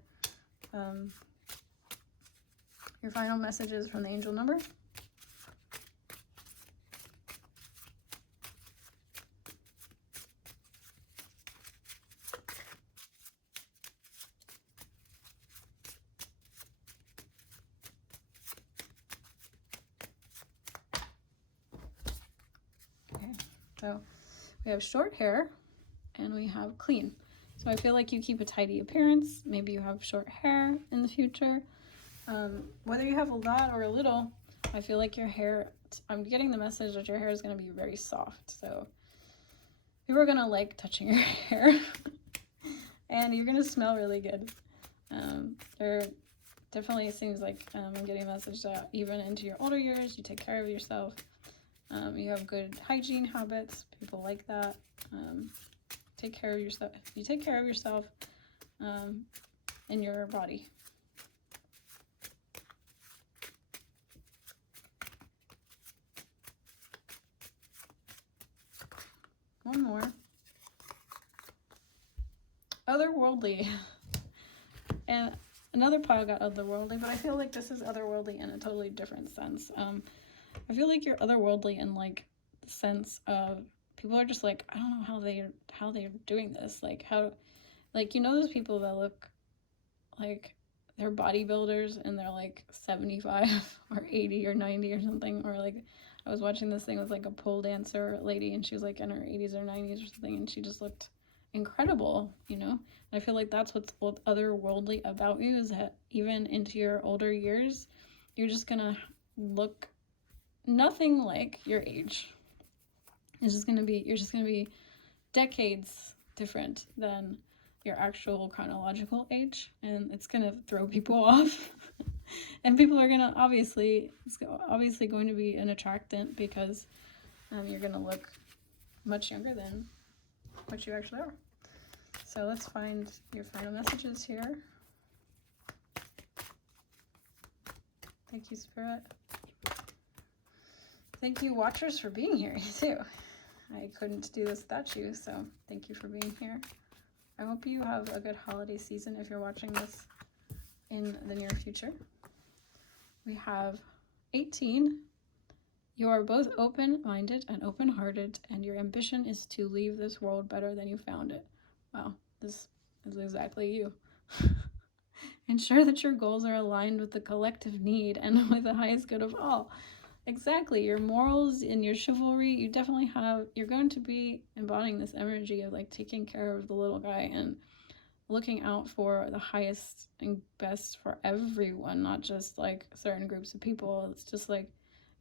final messages from the angel number. Okay, so we have short hair and we have clean. So I feel like you keep a tidy appearance. Maybe you have short hair in the future. Whether you have a lot or a little, I feel like your hair, I'm getting the message that your hair is going to be very soft. So people are going to like touching your hair and you're going to smell really good. There definitely seems like I'm getting a message that even into your older years, you take care of yourself. You have good hygiene habits. People like that. Take care of yourself. You take care of yourself and your body. One more. Otherworldly. And another pile got otherworldly, but I feel like this is otherworldly in a totally different sense. I feel like you're otherworldly in like the sense of people are just like, I don't know how they're doing this. Like how, like, you know, those people that look like they're bodybuilders and they're like 75 or 80 or 90 or something, or like I was watching this thing with like a pole dancer lady and she was like in her 80s or 90s or something, and she just looked incredible, you know. And I feel like that's what's otherworldly about you, is that even into your older years, you're just gonna look nothing like your age. You're just gonna be decades different than your actual chronological age, and it's gonna throw people off. And people are gonna it's obviously going to be an attractant, because you're gonna look much younger than what you actually are. So let's find your final messages here. Thank you, Spirit. Thank you, watchers, for being here too. I couldn't do this without you, so thank you for being here. I hope you have a good holiday season if you're watching this in the near future. We have 18. You are both open-minded and open-hearted, and your ambition is to leave this world better than you found it. Wow, this is exactly you. Ensure that your goals are aligned with the collective need and with the highest good of all. Exactly. Your morals and your chivalry, you definitely have, you're going to be embodying this energy of like taking care of the little guy and looking out for the highest and best for everyone, not just like certain groups of people. It's just like,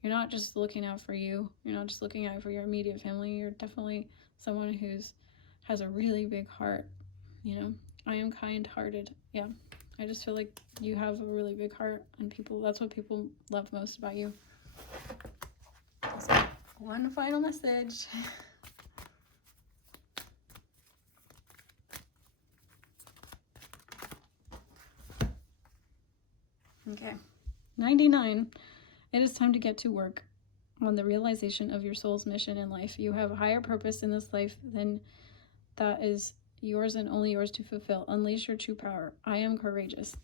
you're not just looking out for you. You're not just looking out for your immediate family. You're definitely someone has a really big heart, you know? I am kind-hearted. Yeah. I just feel like you have a really big heart, and that's what people love most about you. So, one final message. Okay. 99. It is time to get to work on the realization of your soul's mission in life. You have a higher purpose in this life than that is yours and only yours to fulfill. Unleash your true power. I am courageous.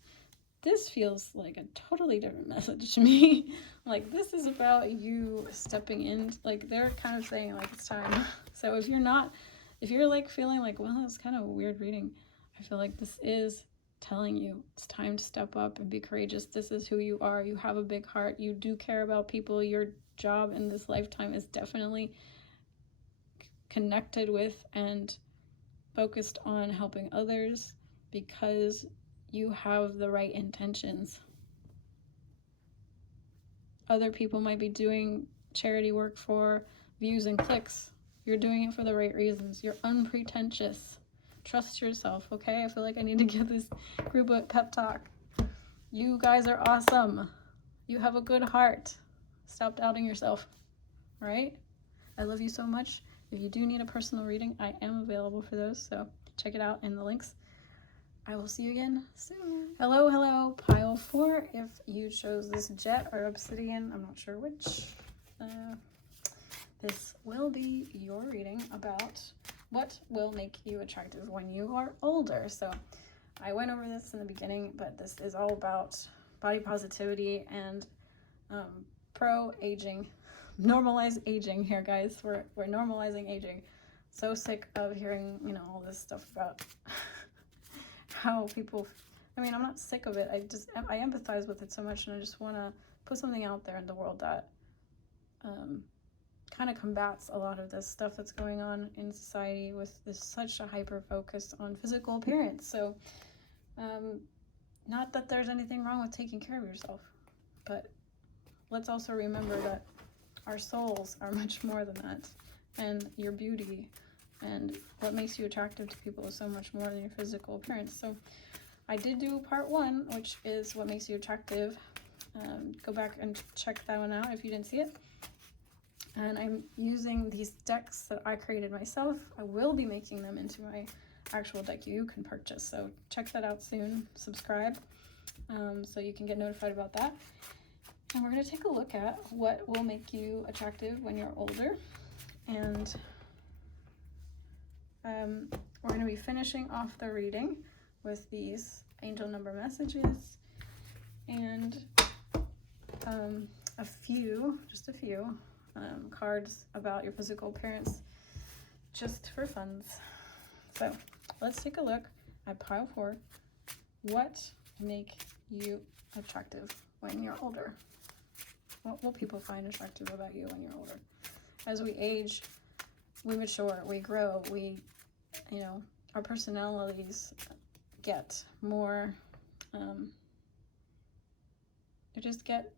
This feels like a totally different message to me. Like, this is about you stepping in. Like, they're kind of saying, like, it's time. So if you're like feeling like, well, that's kind of a weird reading, I feel like this is telling you it's time to step up and be courageous. This is who you are. You have a big heart. You do care about people. Your job in this lifetime is definitely connected with and focused on helping others because you have the right intentions. Other people might be doing charity work for views and clicks. You're doing it for the right reasons. You're unpretentious. Trust yourself, okay? I feel like I need to give this group a pep talk. You guys are awesome. You have a good heart. Stop doubting yourself, right? I love you so much. If you do need a personal reading, I am available for those, so check it out in the links. I will see you again soon. Hello, pile 4. If you chose this jet or obsidian, I'm not sure which, this will be your reading about what will make you attractive when you are older. So I went over this in the beginning, but this is all about body positivity and pro-aging. Normalize aging here, guys. We're normalizing aging. So sick of hearing, all this stuff about how people, I'm not sick of it. I empathize with it so much, and I just want to put something out there in the world that kind of combats a lot of this stuff that's going on in society with such a hyper focus on physical appearance. So not that there's anything wrong with taking care of yourself, but let's also remember that our souls are much more than that, and your beauty and what makes you attractive to people is so much more than your physical appearance. So I did do part 1, which is what makes you attractive. Go back and check that one out if you didn't see it. And I'm using these decks that I created myself. I will be making them into my actual deck you can purchase. So check that out soon. Subscribe so you can get notified about that. And we're going to take a look at what will make you attractive when you're older. And we're going to be finishing off the reading with these angel number messages and just a few cards about your physical appearance, just for funds. So let's take a look at pile 4. What make you attractive when you're older? What will people find attractive about you when you're older? As we age, we mature, we grow, our personalities get more, you just get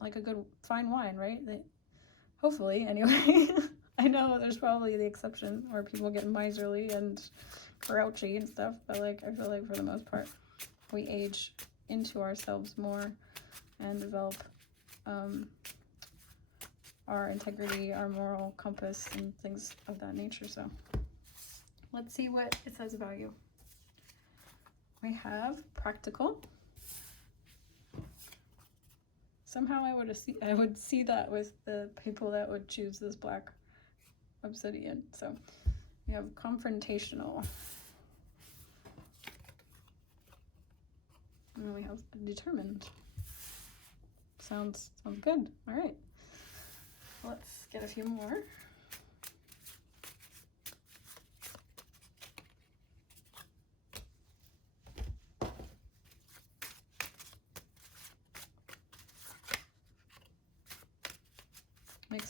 like a good fine wine, right? Hopefully, anyway. I know there's probably the exception where people get miserly and grouchy and stuff, but I feel like for the most part, we age into ourselves more and develop our integrity, our moral compass, and things of that nature. So let's see what it says about you. We have practical. Somehow I would see that with the people that would choose this black obsidian. So we have confrontational. And then we have determined. Sounds good. All right. Let's get a few more.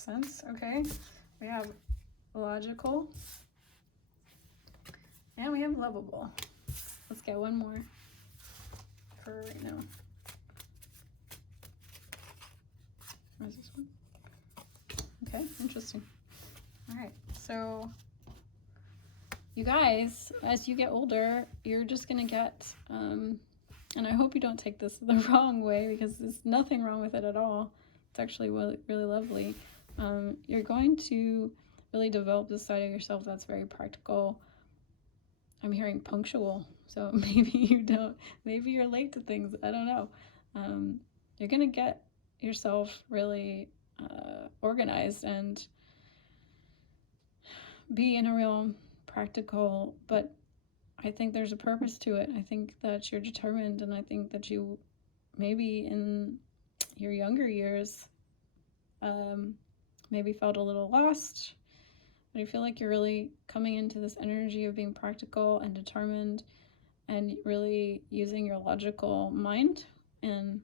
makes sense. Okay, we have logical, and we have lovable. Let's get one more for right now. Where's this one? Okay, interesting. All right, so you guys, as you get older, you're just gonna get, and I hope you don't take this the wrong way, because there's nothing wrong with it at all. It's actually really, really lovely. You're going to really develop this side of yourself that's very practical. I'm hearing punctual, so maybe you don't, maybe you're late to things, I don't know. You're gonna get yourself really organized and be in a real practical, but I think there's a purpose to it. I think that you're determined, and I think that you maybe in your younger years maybe felt a little lost, but I feel like you're really coming into this energy of being practical and determined and really using your logical mind and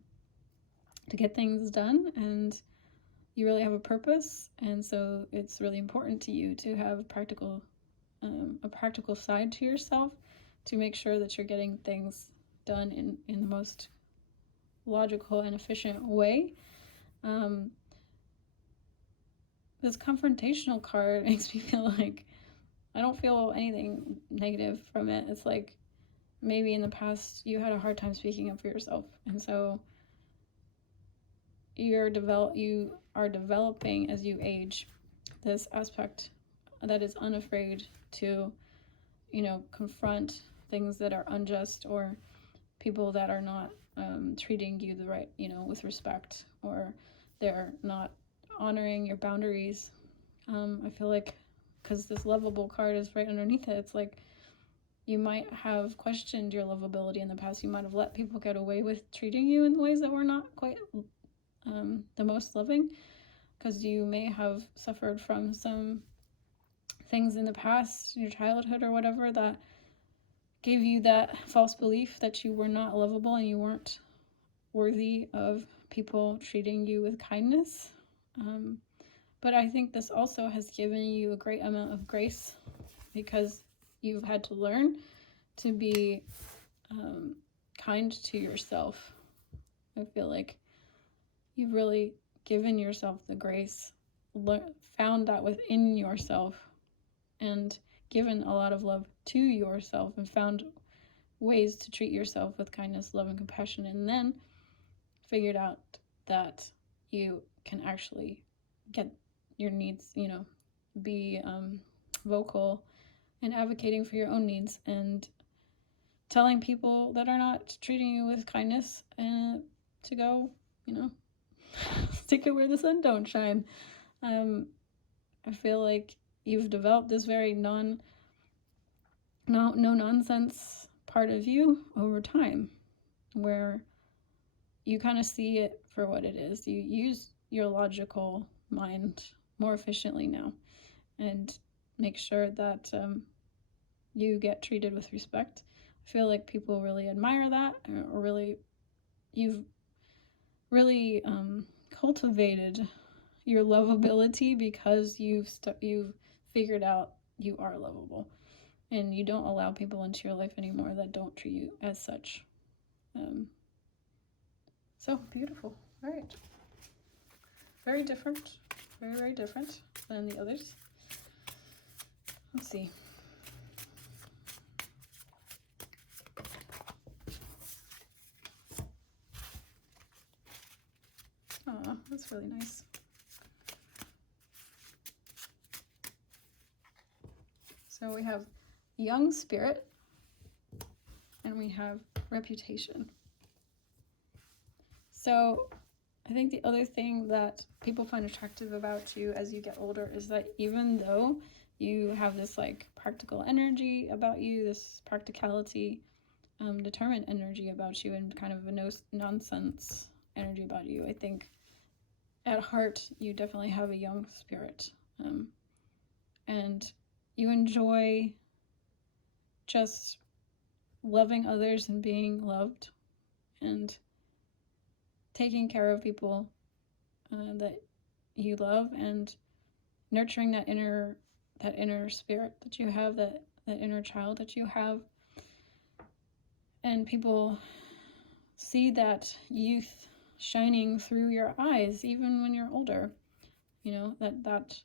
to get things done, and you really have a purpose, and so it's really important to you to have a practical side to yourself to make sure that you're getting things done in the most logical and efficient way. This confrontational card makes me feel like I don't feel anything negative from it. It's like maybe in the past you had a hard time speaking up for yourself, and so you are developing as you age this aspect that is unafraid to, confront things that are unjust, or people that are not treating you the right, with respect, or they're not honoring your boundaries. I feel like, because this lovable card is right underneath it, it's like you might have questioned your lovability in the past. You might have let people get away with treating you in ways that were not quite the most loving, because you may have suffered from some things in the past, your childhood or whatever, that gave you that false belief that you were not lovable and you weren't worthy of people treating you with kindness. But I think this also has given you a great amount of grace, because you've had to learn to be kind to yourself. I feel like you've really given yourself the grace, found that within yourself, and given a lot of love to yourself, and found ways to treat yourself with kindness, love, and compassion, and then figured out that you can actually get your needs, be vocal and advocating for your own needs, and telling people that are not treating you with kindness and to go, stick it where the sun don't shine. I feel like you've developed this very no nonsense part of you over time, where you kind of see it for what it is. You use your logical mind more efficiently now, and make sure that you get treated with respect. I feel like people really admire that, or you've really cultivated your lovability, because you've figured out you are lovable, and you don't allow people into your life anymore that don't treat you as such. So beautiful. All right. Very different. Very, very different than the others. Let's see. Oh, that's really nice. So we have young spirit, and we have reputation. So I think the other thing that people find attractive about you as you get older is that even though you have this like practical energy about you, this practicality, determined energy about you, and kind of a no-nonsense energy about you, I think at heart you definitely have a young spirit, and you enjoy just loving others and being loved, and taking care of people that you love, and nurturing that inner spirit that you have, that inner child that you have. And people see that youth shining through your eyes even when you're older. You know, that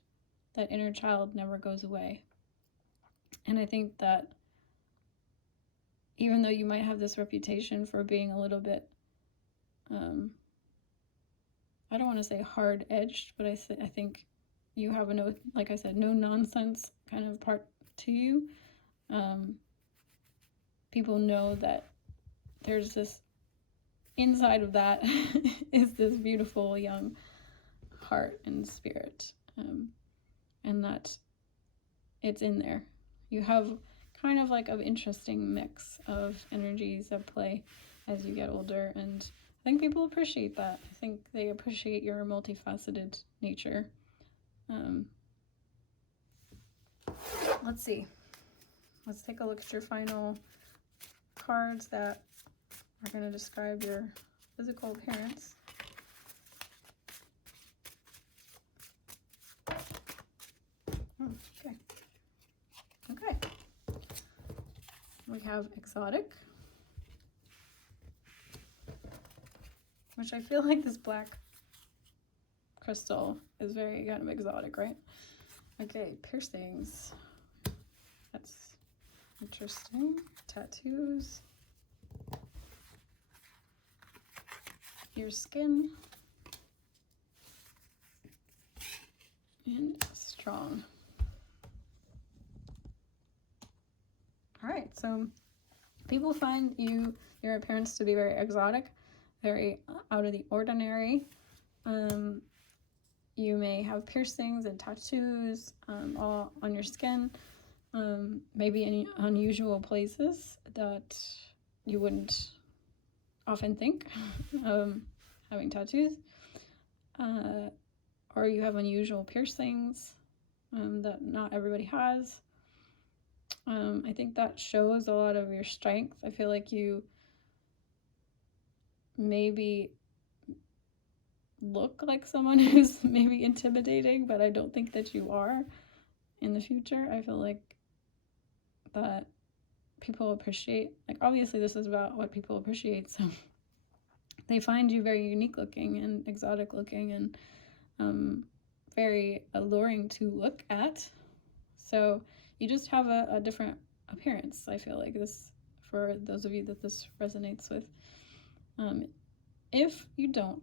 inner child never goes away. And I think that even though you might have this reputation for being a little bit, I don't want to say hard-edged, but I think you have a no, like I said, no nonsense kind of part to you. People know that there's this, inside of that is this beautiful young heart and spirit, and that it's in there. You have kind of like an interesting mix of energies that play as you get older, and I think people appreciate that. I think they appreciate your multifaceted nature. Let's see. Let's take a look at your final cards that are going to describe your physical appearance. Okay. Okay. We have exotic, which I feel like this black crystal is very kind of exotic, right? Okay, piercings. That's interesting. Tattoos. Your skin. And strong. Alright, so people find your appearance to be very exotic, very out of the ordinary. You may have piercings and tattoos all on your skin, maybe in unusual places that you wouldn't often think having tattoos, or you have unusual piercings that not everybody has. I think that shows a lot of your strength. I feel like you maybe look like someone who's maybe intimidating, but I don't think that you are in the future. I feel like that people appreciate, like, obviously this is about what people appreciate, so they find you very unique looking and exotic looking and very alluring to look at. So you just have a different appearance. I feel like this, for those of you that this resonates with. If you don't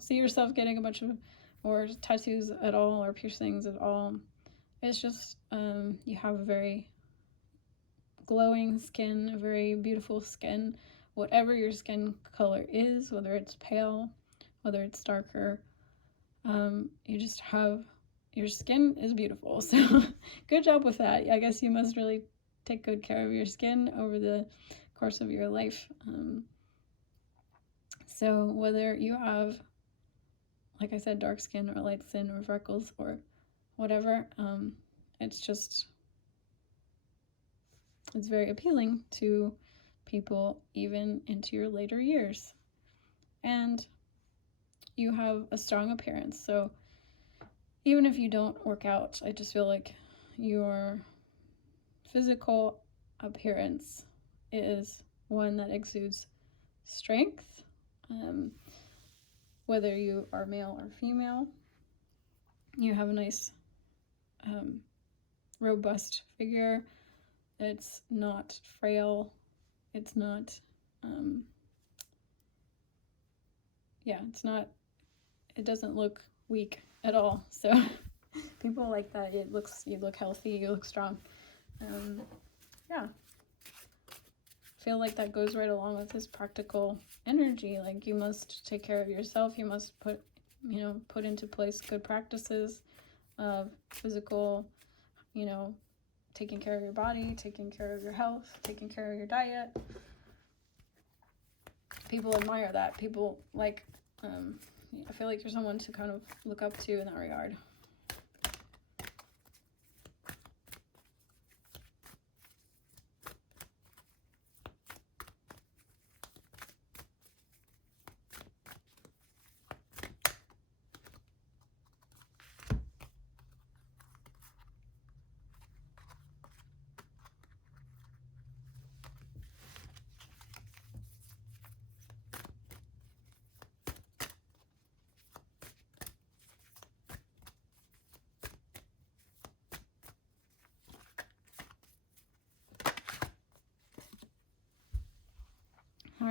see yourself getting a bunch of or tattoos at all or piercings at all, it's just you have a very glowing skin, a very beautiful skin, whatever your skin color is, whether it's pale, whether it's darker, you just have, your skin is beautiful. So good job with that. I guess you must really take good care of your skin over the course of your life. So whether you have, like I said, dark skin or light skin or freckles or whatever, it's very appealing to people even into your later years. And you have a strong appearance. So even if you don't work out, I just feel like your physical appearance is one that exudes strength. Whether you are male or female, you have a nice robust figure. It's not frail. It's not it doesn't look weak at all. So people like that. You look healthy, you look strong. Yeah. Feel like that goes right along with this practical energy. Like, you must take care of yourself. You must put into place good practices of physical, taking care of your body, taking care of your health, taking care of your diet. People admire that. People like, I feel like you're someone to kind of look up to in that regard.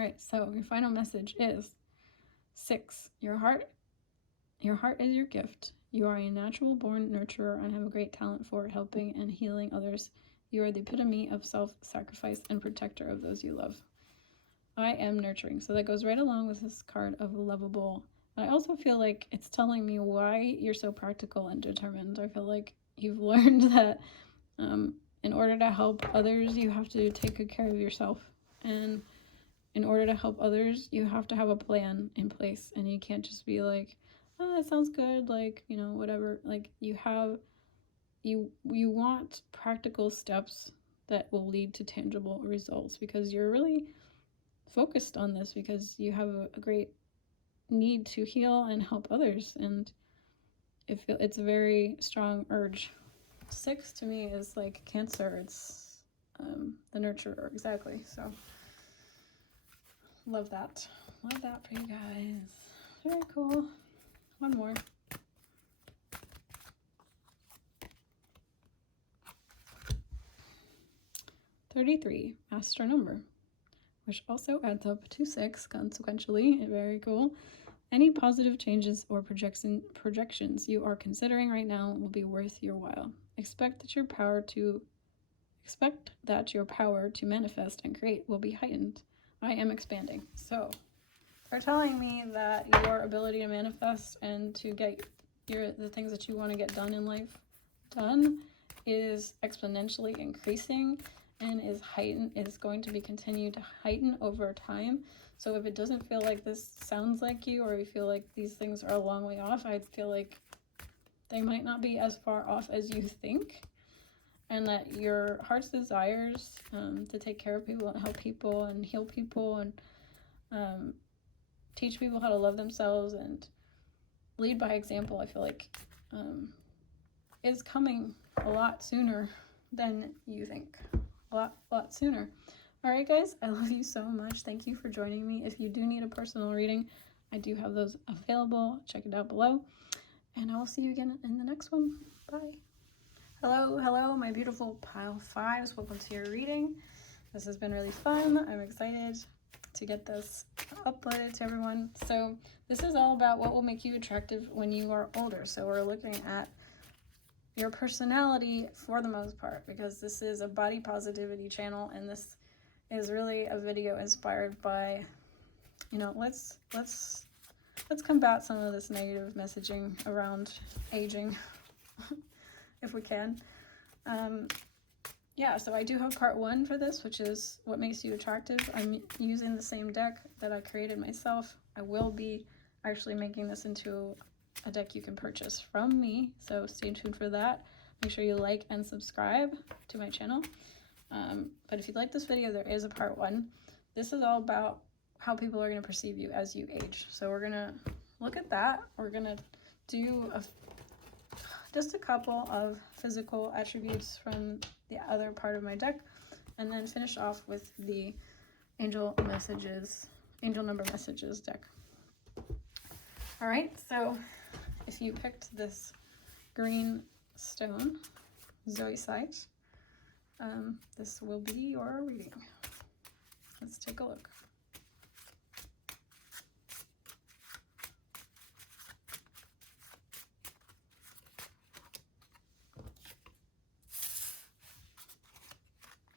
right, so your final message is 6. Your heart is your gift. You are a natural born nurturer and have a great talent for helping and healing others. You are the epitome of self-sacrifice and protector of those you love. I am nurturing. So that goes right along with this card of lovable. And I also feel like it's telling me why you're so practical and determined. I feel like you've learned that in order to help others, you have to take good care of yourself. And in order to help others, you have to have a plan in place. And you can't just be like, oh, that sounds good, like, you know, whatever. Like, you want practical steps that will lead to tangible results, because you're really focused on this, because you have a great need to heal and help others, and it's a very strong urge. 6 to me is like Cancer. It's the nurturer, exactly. So love that for you guys. Very cool. One more. 33, master number, which also adds up to 6 consequentially. Very cool. Any positive changes or projections you are considering right now will be worth your while. Expect that your power to manifest and create will be heightened. I am expanding. So they're telling me that your ability to manifest and to get the things that you want to get done in life done is exponentially increasing and is going to be continued to heighten over time. So if it doesn't feel like this sounds like you, or you feel like these things are a long way off, I feel like they might not be as far off as you think, and that your heart's desires to take care of people and help people and heal people and teach people how to love themselves and lead by example, I feel like is coming a lot sooner than you think. A lot sooner. All right, guys, I love you so much. Thank you for joining me. If you do need a personal reading, I do have those available. Check it out below. And I will see you again in the next one. Bye. Hello, my beautiful pile 5s. Welcome to your reading. This has been really fun. I'm excited to get this uploaded to everyone. So this is all about what will make you attractive when you are older. So we're looking at your personality for the most part, because this is a body positivity channel, and this is really a video inspired by, you know, let's combat some of this negative messaging around aging if we can. Yeah, so I do have part 1 for this, which is what makes you attractive. I'm using the same deck that I created myself. I will be actually making this into a deck you can purchase from me, so stay tuned for that. Make sure you like and subscribe to my channel. But if you like this video, there is a part 1. This is all about how people are going to perceive you as you age. So we're going to look at that. We're going to do just a couple of physical attributes from the other part of my deck, and then finish off with the angel number messages deck. All right, so if you picked this green stone, zoisite, this will be your reading. Let's take a look.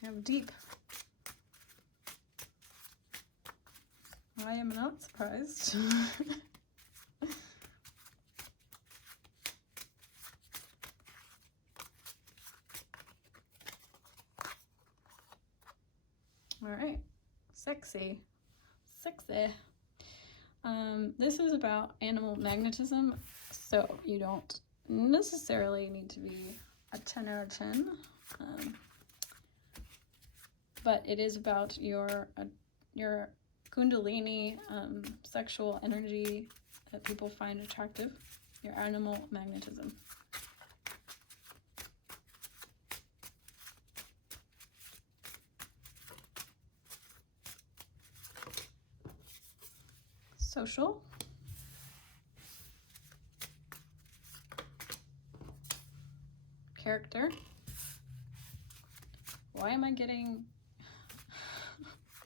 We have deep. I am not surprised. All right, sexy. This is about animal magnetism, so you don't necessarily need to be a 10 out of 10, but it is about your kundalini, sexual energy that people find attractive, your animal magnetism. Social. Character. Why am I getting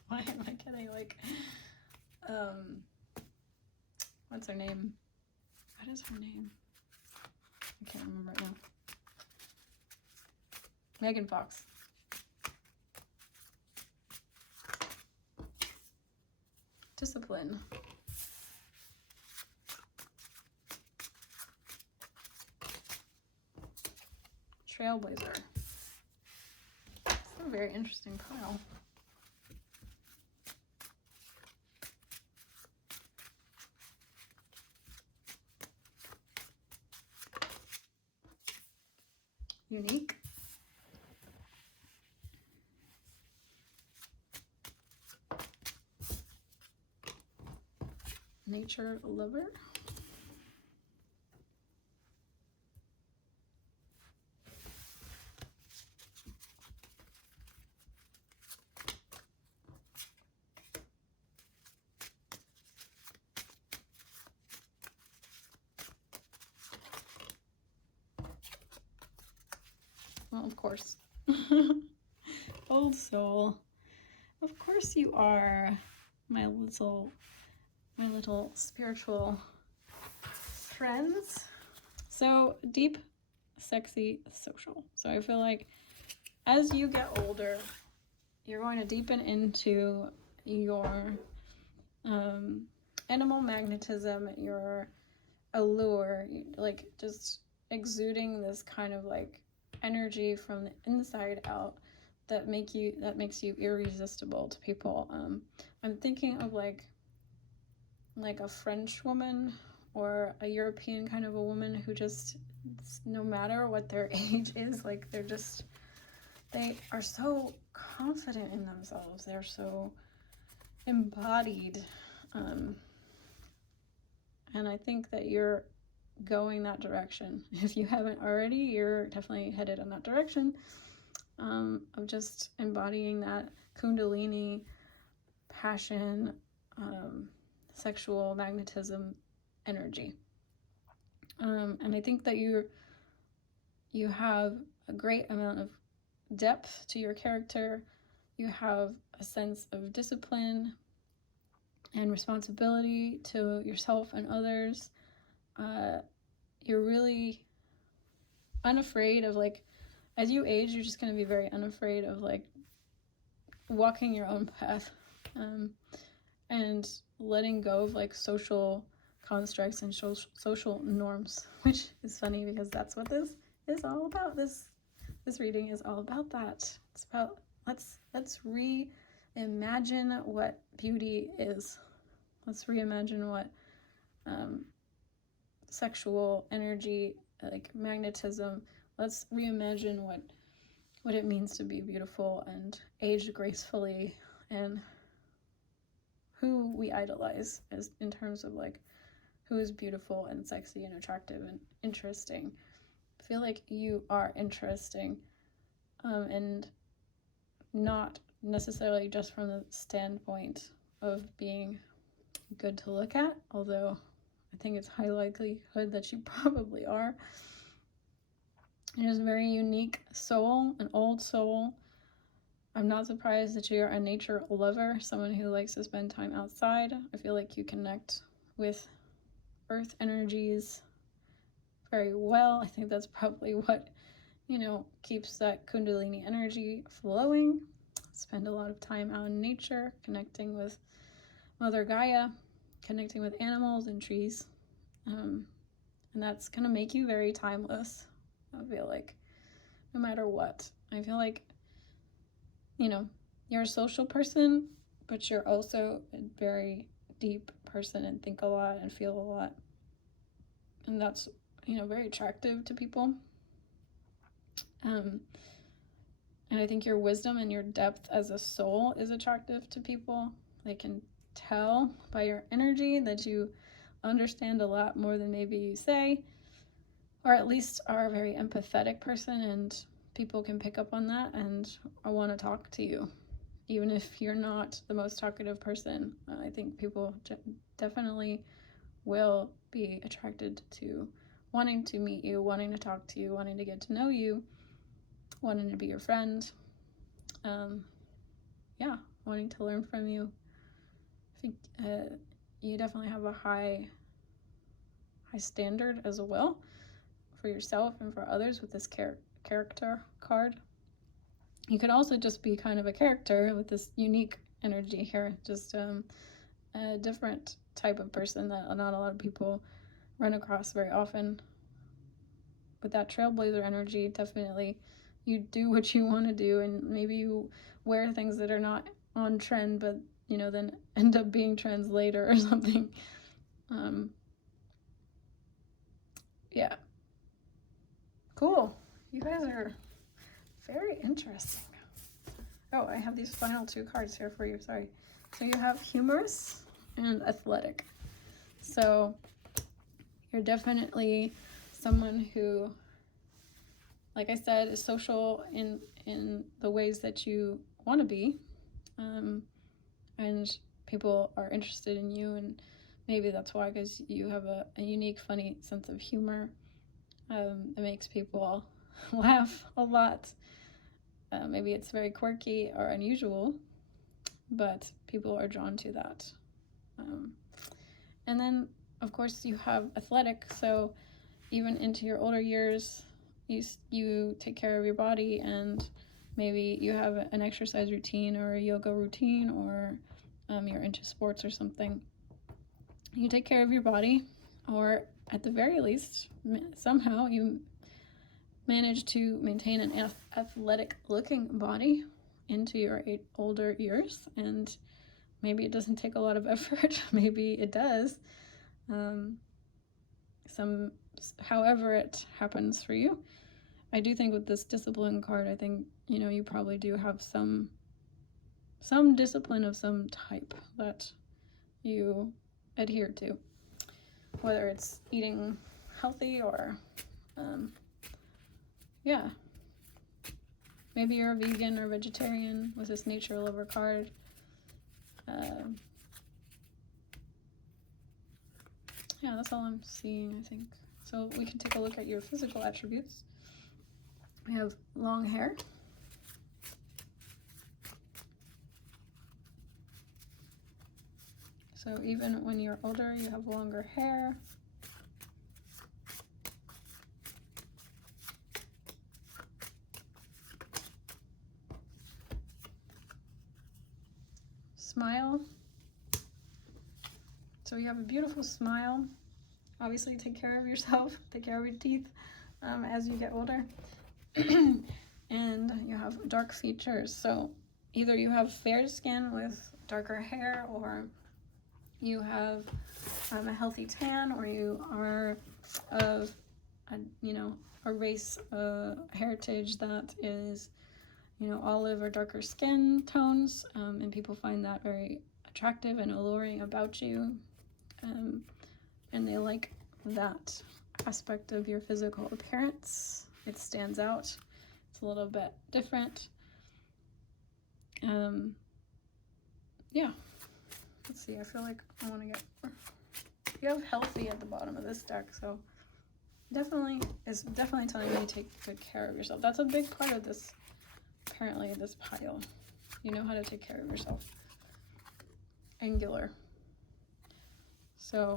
Why am I getting like, what's her name? What is her name? I can't remember it now. Megan Fox. Discipline. Trailblazer. It's a very interesting pile. Unique. Nature lover. Well, of course. Old soul. Of course you are, my little spiritual friends. So deep, sexy, social. So I feel like as you get older, you're going to deepen into your animal magnetism, your allure, like just exuding this kind of like energy from the inside out that makes you irresistible to people. I'm thinking of like a French woman or a European kind of a woman who just, no matter what their age is, like they are so confident in themselves. They're so embodied. And I think that you're going that direction. If you haven't already, you're definitely headed in that direction, of just embodying that Kundalini passion, sexual magnetism energy. And I think that you have a great amount of depth to your character. You have a sense of discipline and responsibility to yourself and others. You're really unafraid of, like, as you age, you're just going to be very unafraid of like walking your own path, and letting go of like social constructs and social norms, which is funny because that's what this is all about. This reading is all about that. It's about let's reimagine what beauty is. Let's reimagine what sexual energy, like magnetism. Let's reimagine what it means to be beautiful and age gracefully, and who we idolize as in terms of like who is beautiful and sexy and attractive and interesting. I feel like you are interesting, and not necessarily just from the standpoint of being good to look at, although I think it's high likelihood that you probably are. It is a very unique soul, an old soul. I'm not surprised that you're a nature lover, someone who likes to spend time outside. I feel like you connect with earth energies very well. I think that's probably what, keeps that Kundalini energy flowing. Spend a lot of time out in nature, connecting with Mother Gaia, connecting with animals and trees. And that's going to make you very timeless. I feel like no matter what. I feel like, you're a social person, but you're also a very deep person and think a lot and feel a lot. And that's, very attractive to people. And I think your wisdom and your depth as a soul is attractive to people. They can tell by your energy that you understand a lot more than maybe you say, or at least are a very empathetic person, and people can pick up on that and I want to talk to you. Even if you're not the most talkative person, I think people definitely will be attracted to wanting to meet you, wanting to talk to you, wanting to get to know you, wanting to be your friend. Yeah, wanting to learn from you. I think you definitely have a high standard as well for yourself and for others with this character card. You could also just be kind of a character with this unique energy here, just a different type of person that not a lot of people run across very often. With that trailblazer energy, definitely you do what you want to do, and maybe you wear things that are not on trend, but you know, then end up being trends later or something. Yeah. Cool. You guys are very interesting. Oh, I have these final two cards here for you. Sorry. So you have humorous and athletic. So you're definitely someone who, like I said, is social in the ways that you want to be. And people are interested in you, and maybe that's why, because you have a unique, funny sense of humor. It makes people laugh a lot. Maybe it's very quirky or unusual, but people are drawn to that. And then, of course, you have athletic, so even into your older years, you take care of your body, and maybe you have an exercise routine or a yoga routine, or you're into sports or something. You take care of your body, or at the very least, somehow you manage to maintain an athletic looking body into your older years. And maybe it doesn't take a lot of effort, maybe it does. However it happens for you. I do think with this discipline card, I think, you know, you probably do have some discipline of some type that you adhere to, whether it's eating healthy or yeah, maybe you're a vegan or vegetarian with this nature lover card. Yeah, that's all I'm seeing, I think. So we can take a look at your physical attributes. We have long hair. So even when you're older, you have longer hair. Smile. So you have a beautiful smile. Obviously, take care of yourself, take care of your teeth as you get older. And you have dark features. So either you have fair skin with darker hair, or you have a healthy tan, or you are of a race heritage that is, you know, olive or darker skin tones, and people find that very attractive and alluring about you, and they like that aspect of your physical appearance. It stands out. It's a little bit different. Yeah. Let's see, I feel like I want to get... You have healthy at the bottom of this deck, so it's definitely telling you to take good care of yourself. That's a big part of this, apparently, this pile. You know how to take care of yourself. Angular. So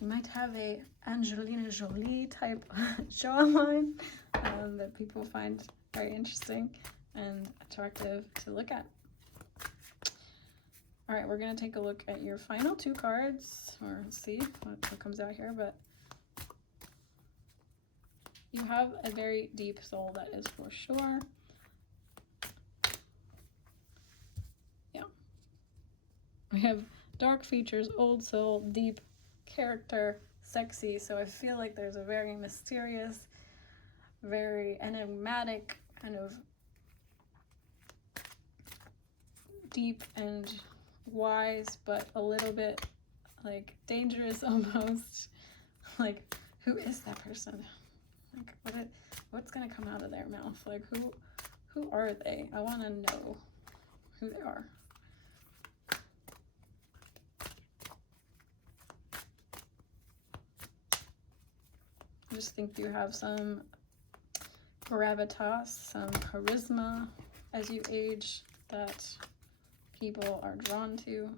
you might have a Angelina Jolie type jawline that people find very interesting and attractive to look at. All right, we're gonna take a look at your final two cards, or see what comes out here, but you have a very deep soul, that is for sure. Yeah. We have dark features, old soul, deep character, sexy, so I feel like there's a very mysterious, very enigmatic, kind of deep and wise, but a little bit like dangerous almost. Like, who is that person? Like, what's gonna come out of their mouth? Like, who are they? I want to know who they are. I just think you have some gravitas, some charisma as you age that people are drawn to.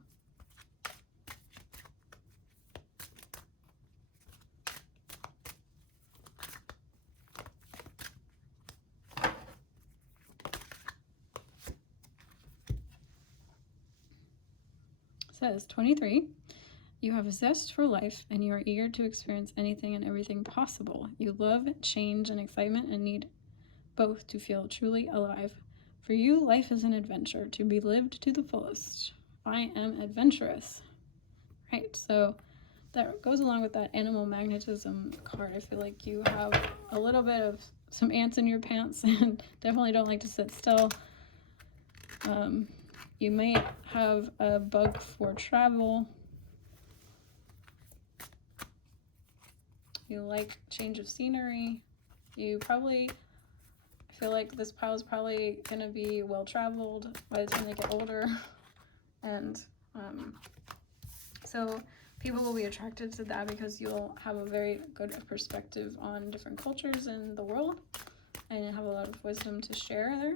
Says 23. You have a zest for life and you are eager to experience anything and everything possible. You love change and excitement and need both to feel truly alive. For you, life is an adventure to be lived to the fullest. I am adventurous. Right, so that goes along with that animal magnetism card. I feel like you have a little bit of some ants in your pants and definitely don't like to sit still. You may have a bug for travel. You like change of scenery. You probably, I feel like this pile is probably going to be well traveled by the time they get older. And so people will be attracted to that because you'll have a very good perspective on different cultures in the world and have a lot of wisdom to share there.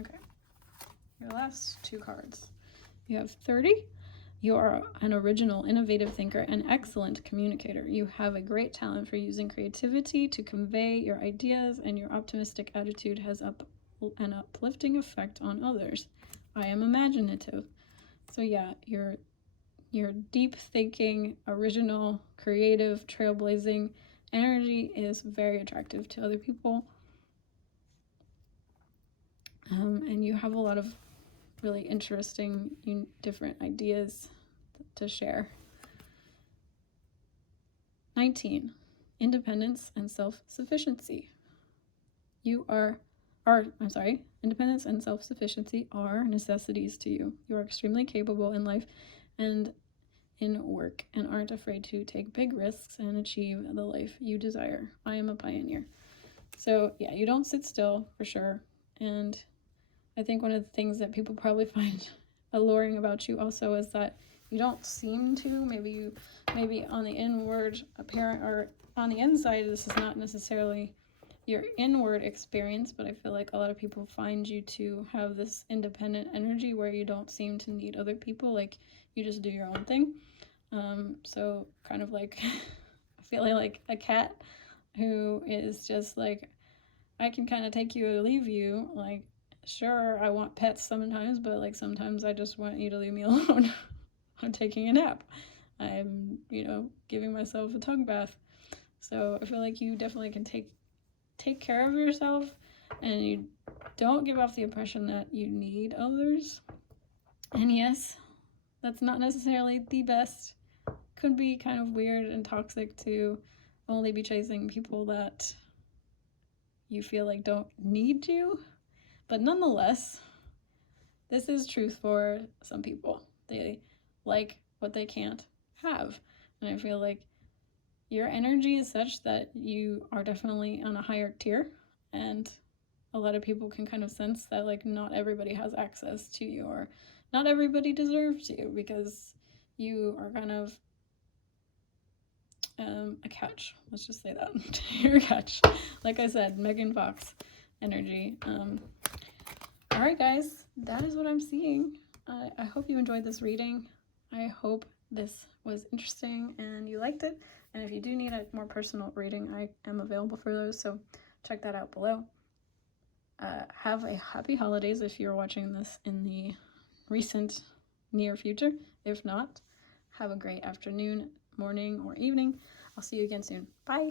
Okay, your last two cards. You have 30. You are an original, innovative thinker and excellent communicator. You have a great talent for using creativity to convey your ideas, and your optimistic attitude has an uplifting effect on others. I am imaginative. So yeah, your deep thinking, original, creative, trailblazing energy is very attractive to other people. And you have a lot of really interesting, different ideas to share. 19. Independence and self-sufficiency. Independence and self-sufficiency are necessities to you. You are extremely capable in life and in work and aren't afraid to take big risks and achieve the life you desire. I am a pioneer. So yeah, you don't sit still for sure. And I think one of the things that people probably find alluring about you also is that you don't seem to, maybe on the inward apparent or on the inside, this is not necessarily your inward experience, but I feel like a lot of people find you to have this independent energy where you don't seem to need other people, like you just do your own thing. So kind of like, I feel like a cat who is just like, I can kind of take you or leave you, like, sure, I want pets sometimes, but like sometimes I just want you to leave me alone. I'm taking a nap. I'm, giving myself a tongue bath. So I feel like you definitely can take care of yourself, and you don't give off the impression that you need others. And yes, that's not necessarily the best. Could be kind of weird and toxic to only be chasing people that you feel like don't need you. But nonetheless, this is truth for some people. They like what they can't have. And I feel like your energy is such that you are definitely on a higher tier. And a lot of people can kind of sense that like not everybody has access to you, or not everybody deserves you, because you are kind of a catch. Let's just say that. You're a catch. Like I said, Megan Fox energy. All right, guys, that is what I'm seeing. I hope you enjoyed this reading. I hope this was interesting and you liked it. And if you do need a more personal reading, I am available for those, so check that out below. Have a happy holidays if you're watching this in the recent near future. If not, have a great afternoon, morning, or evening. I'll see you again soon. Bye.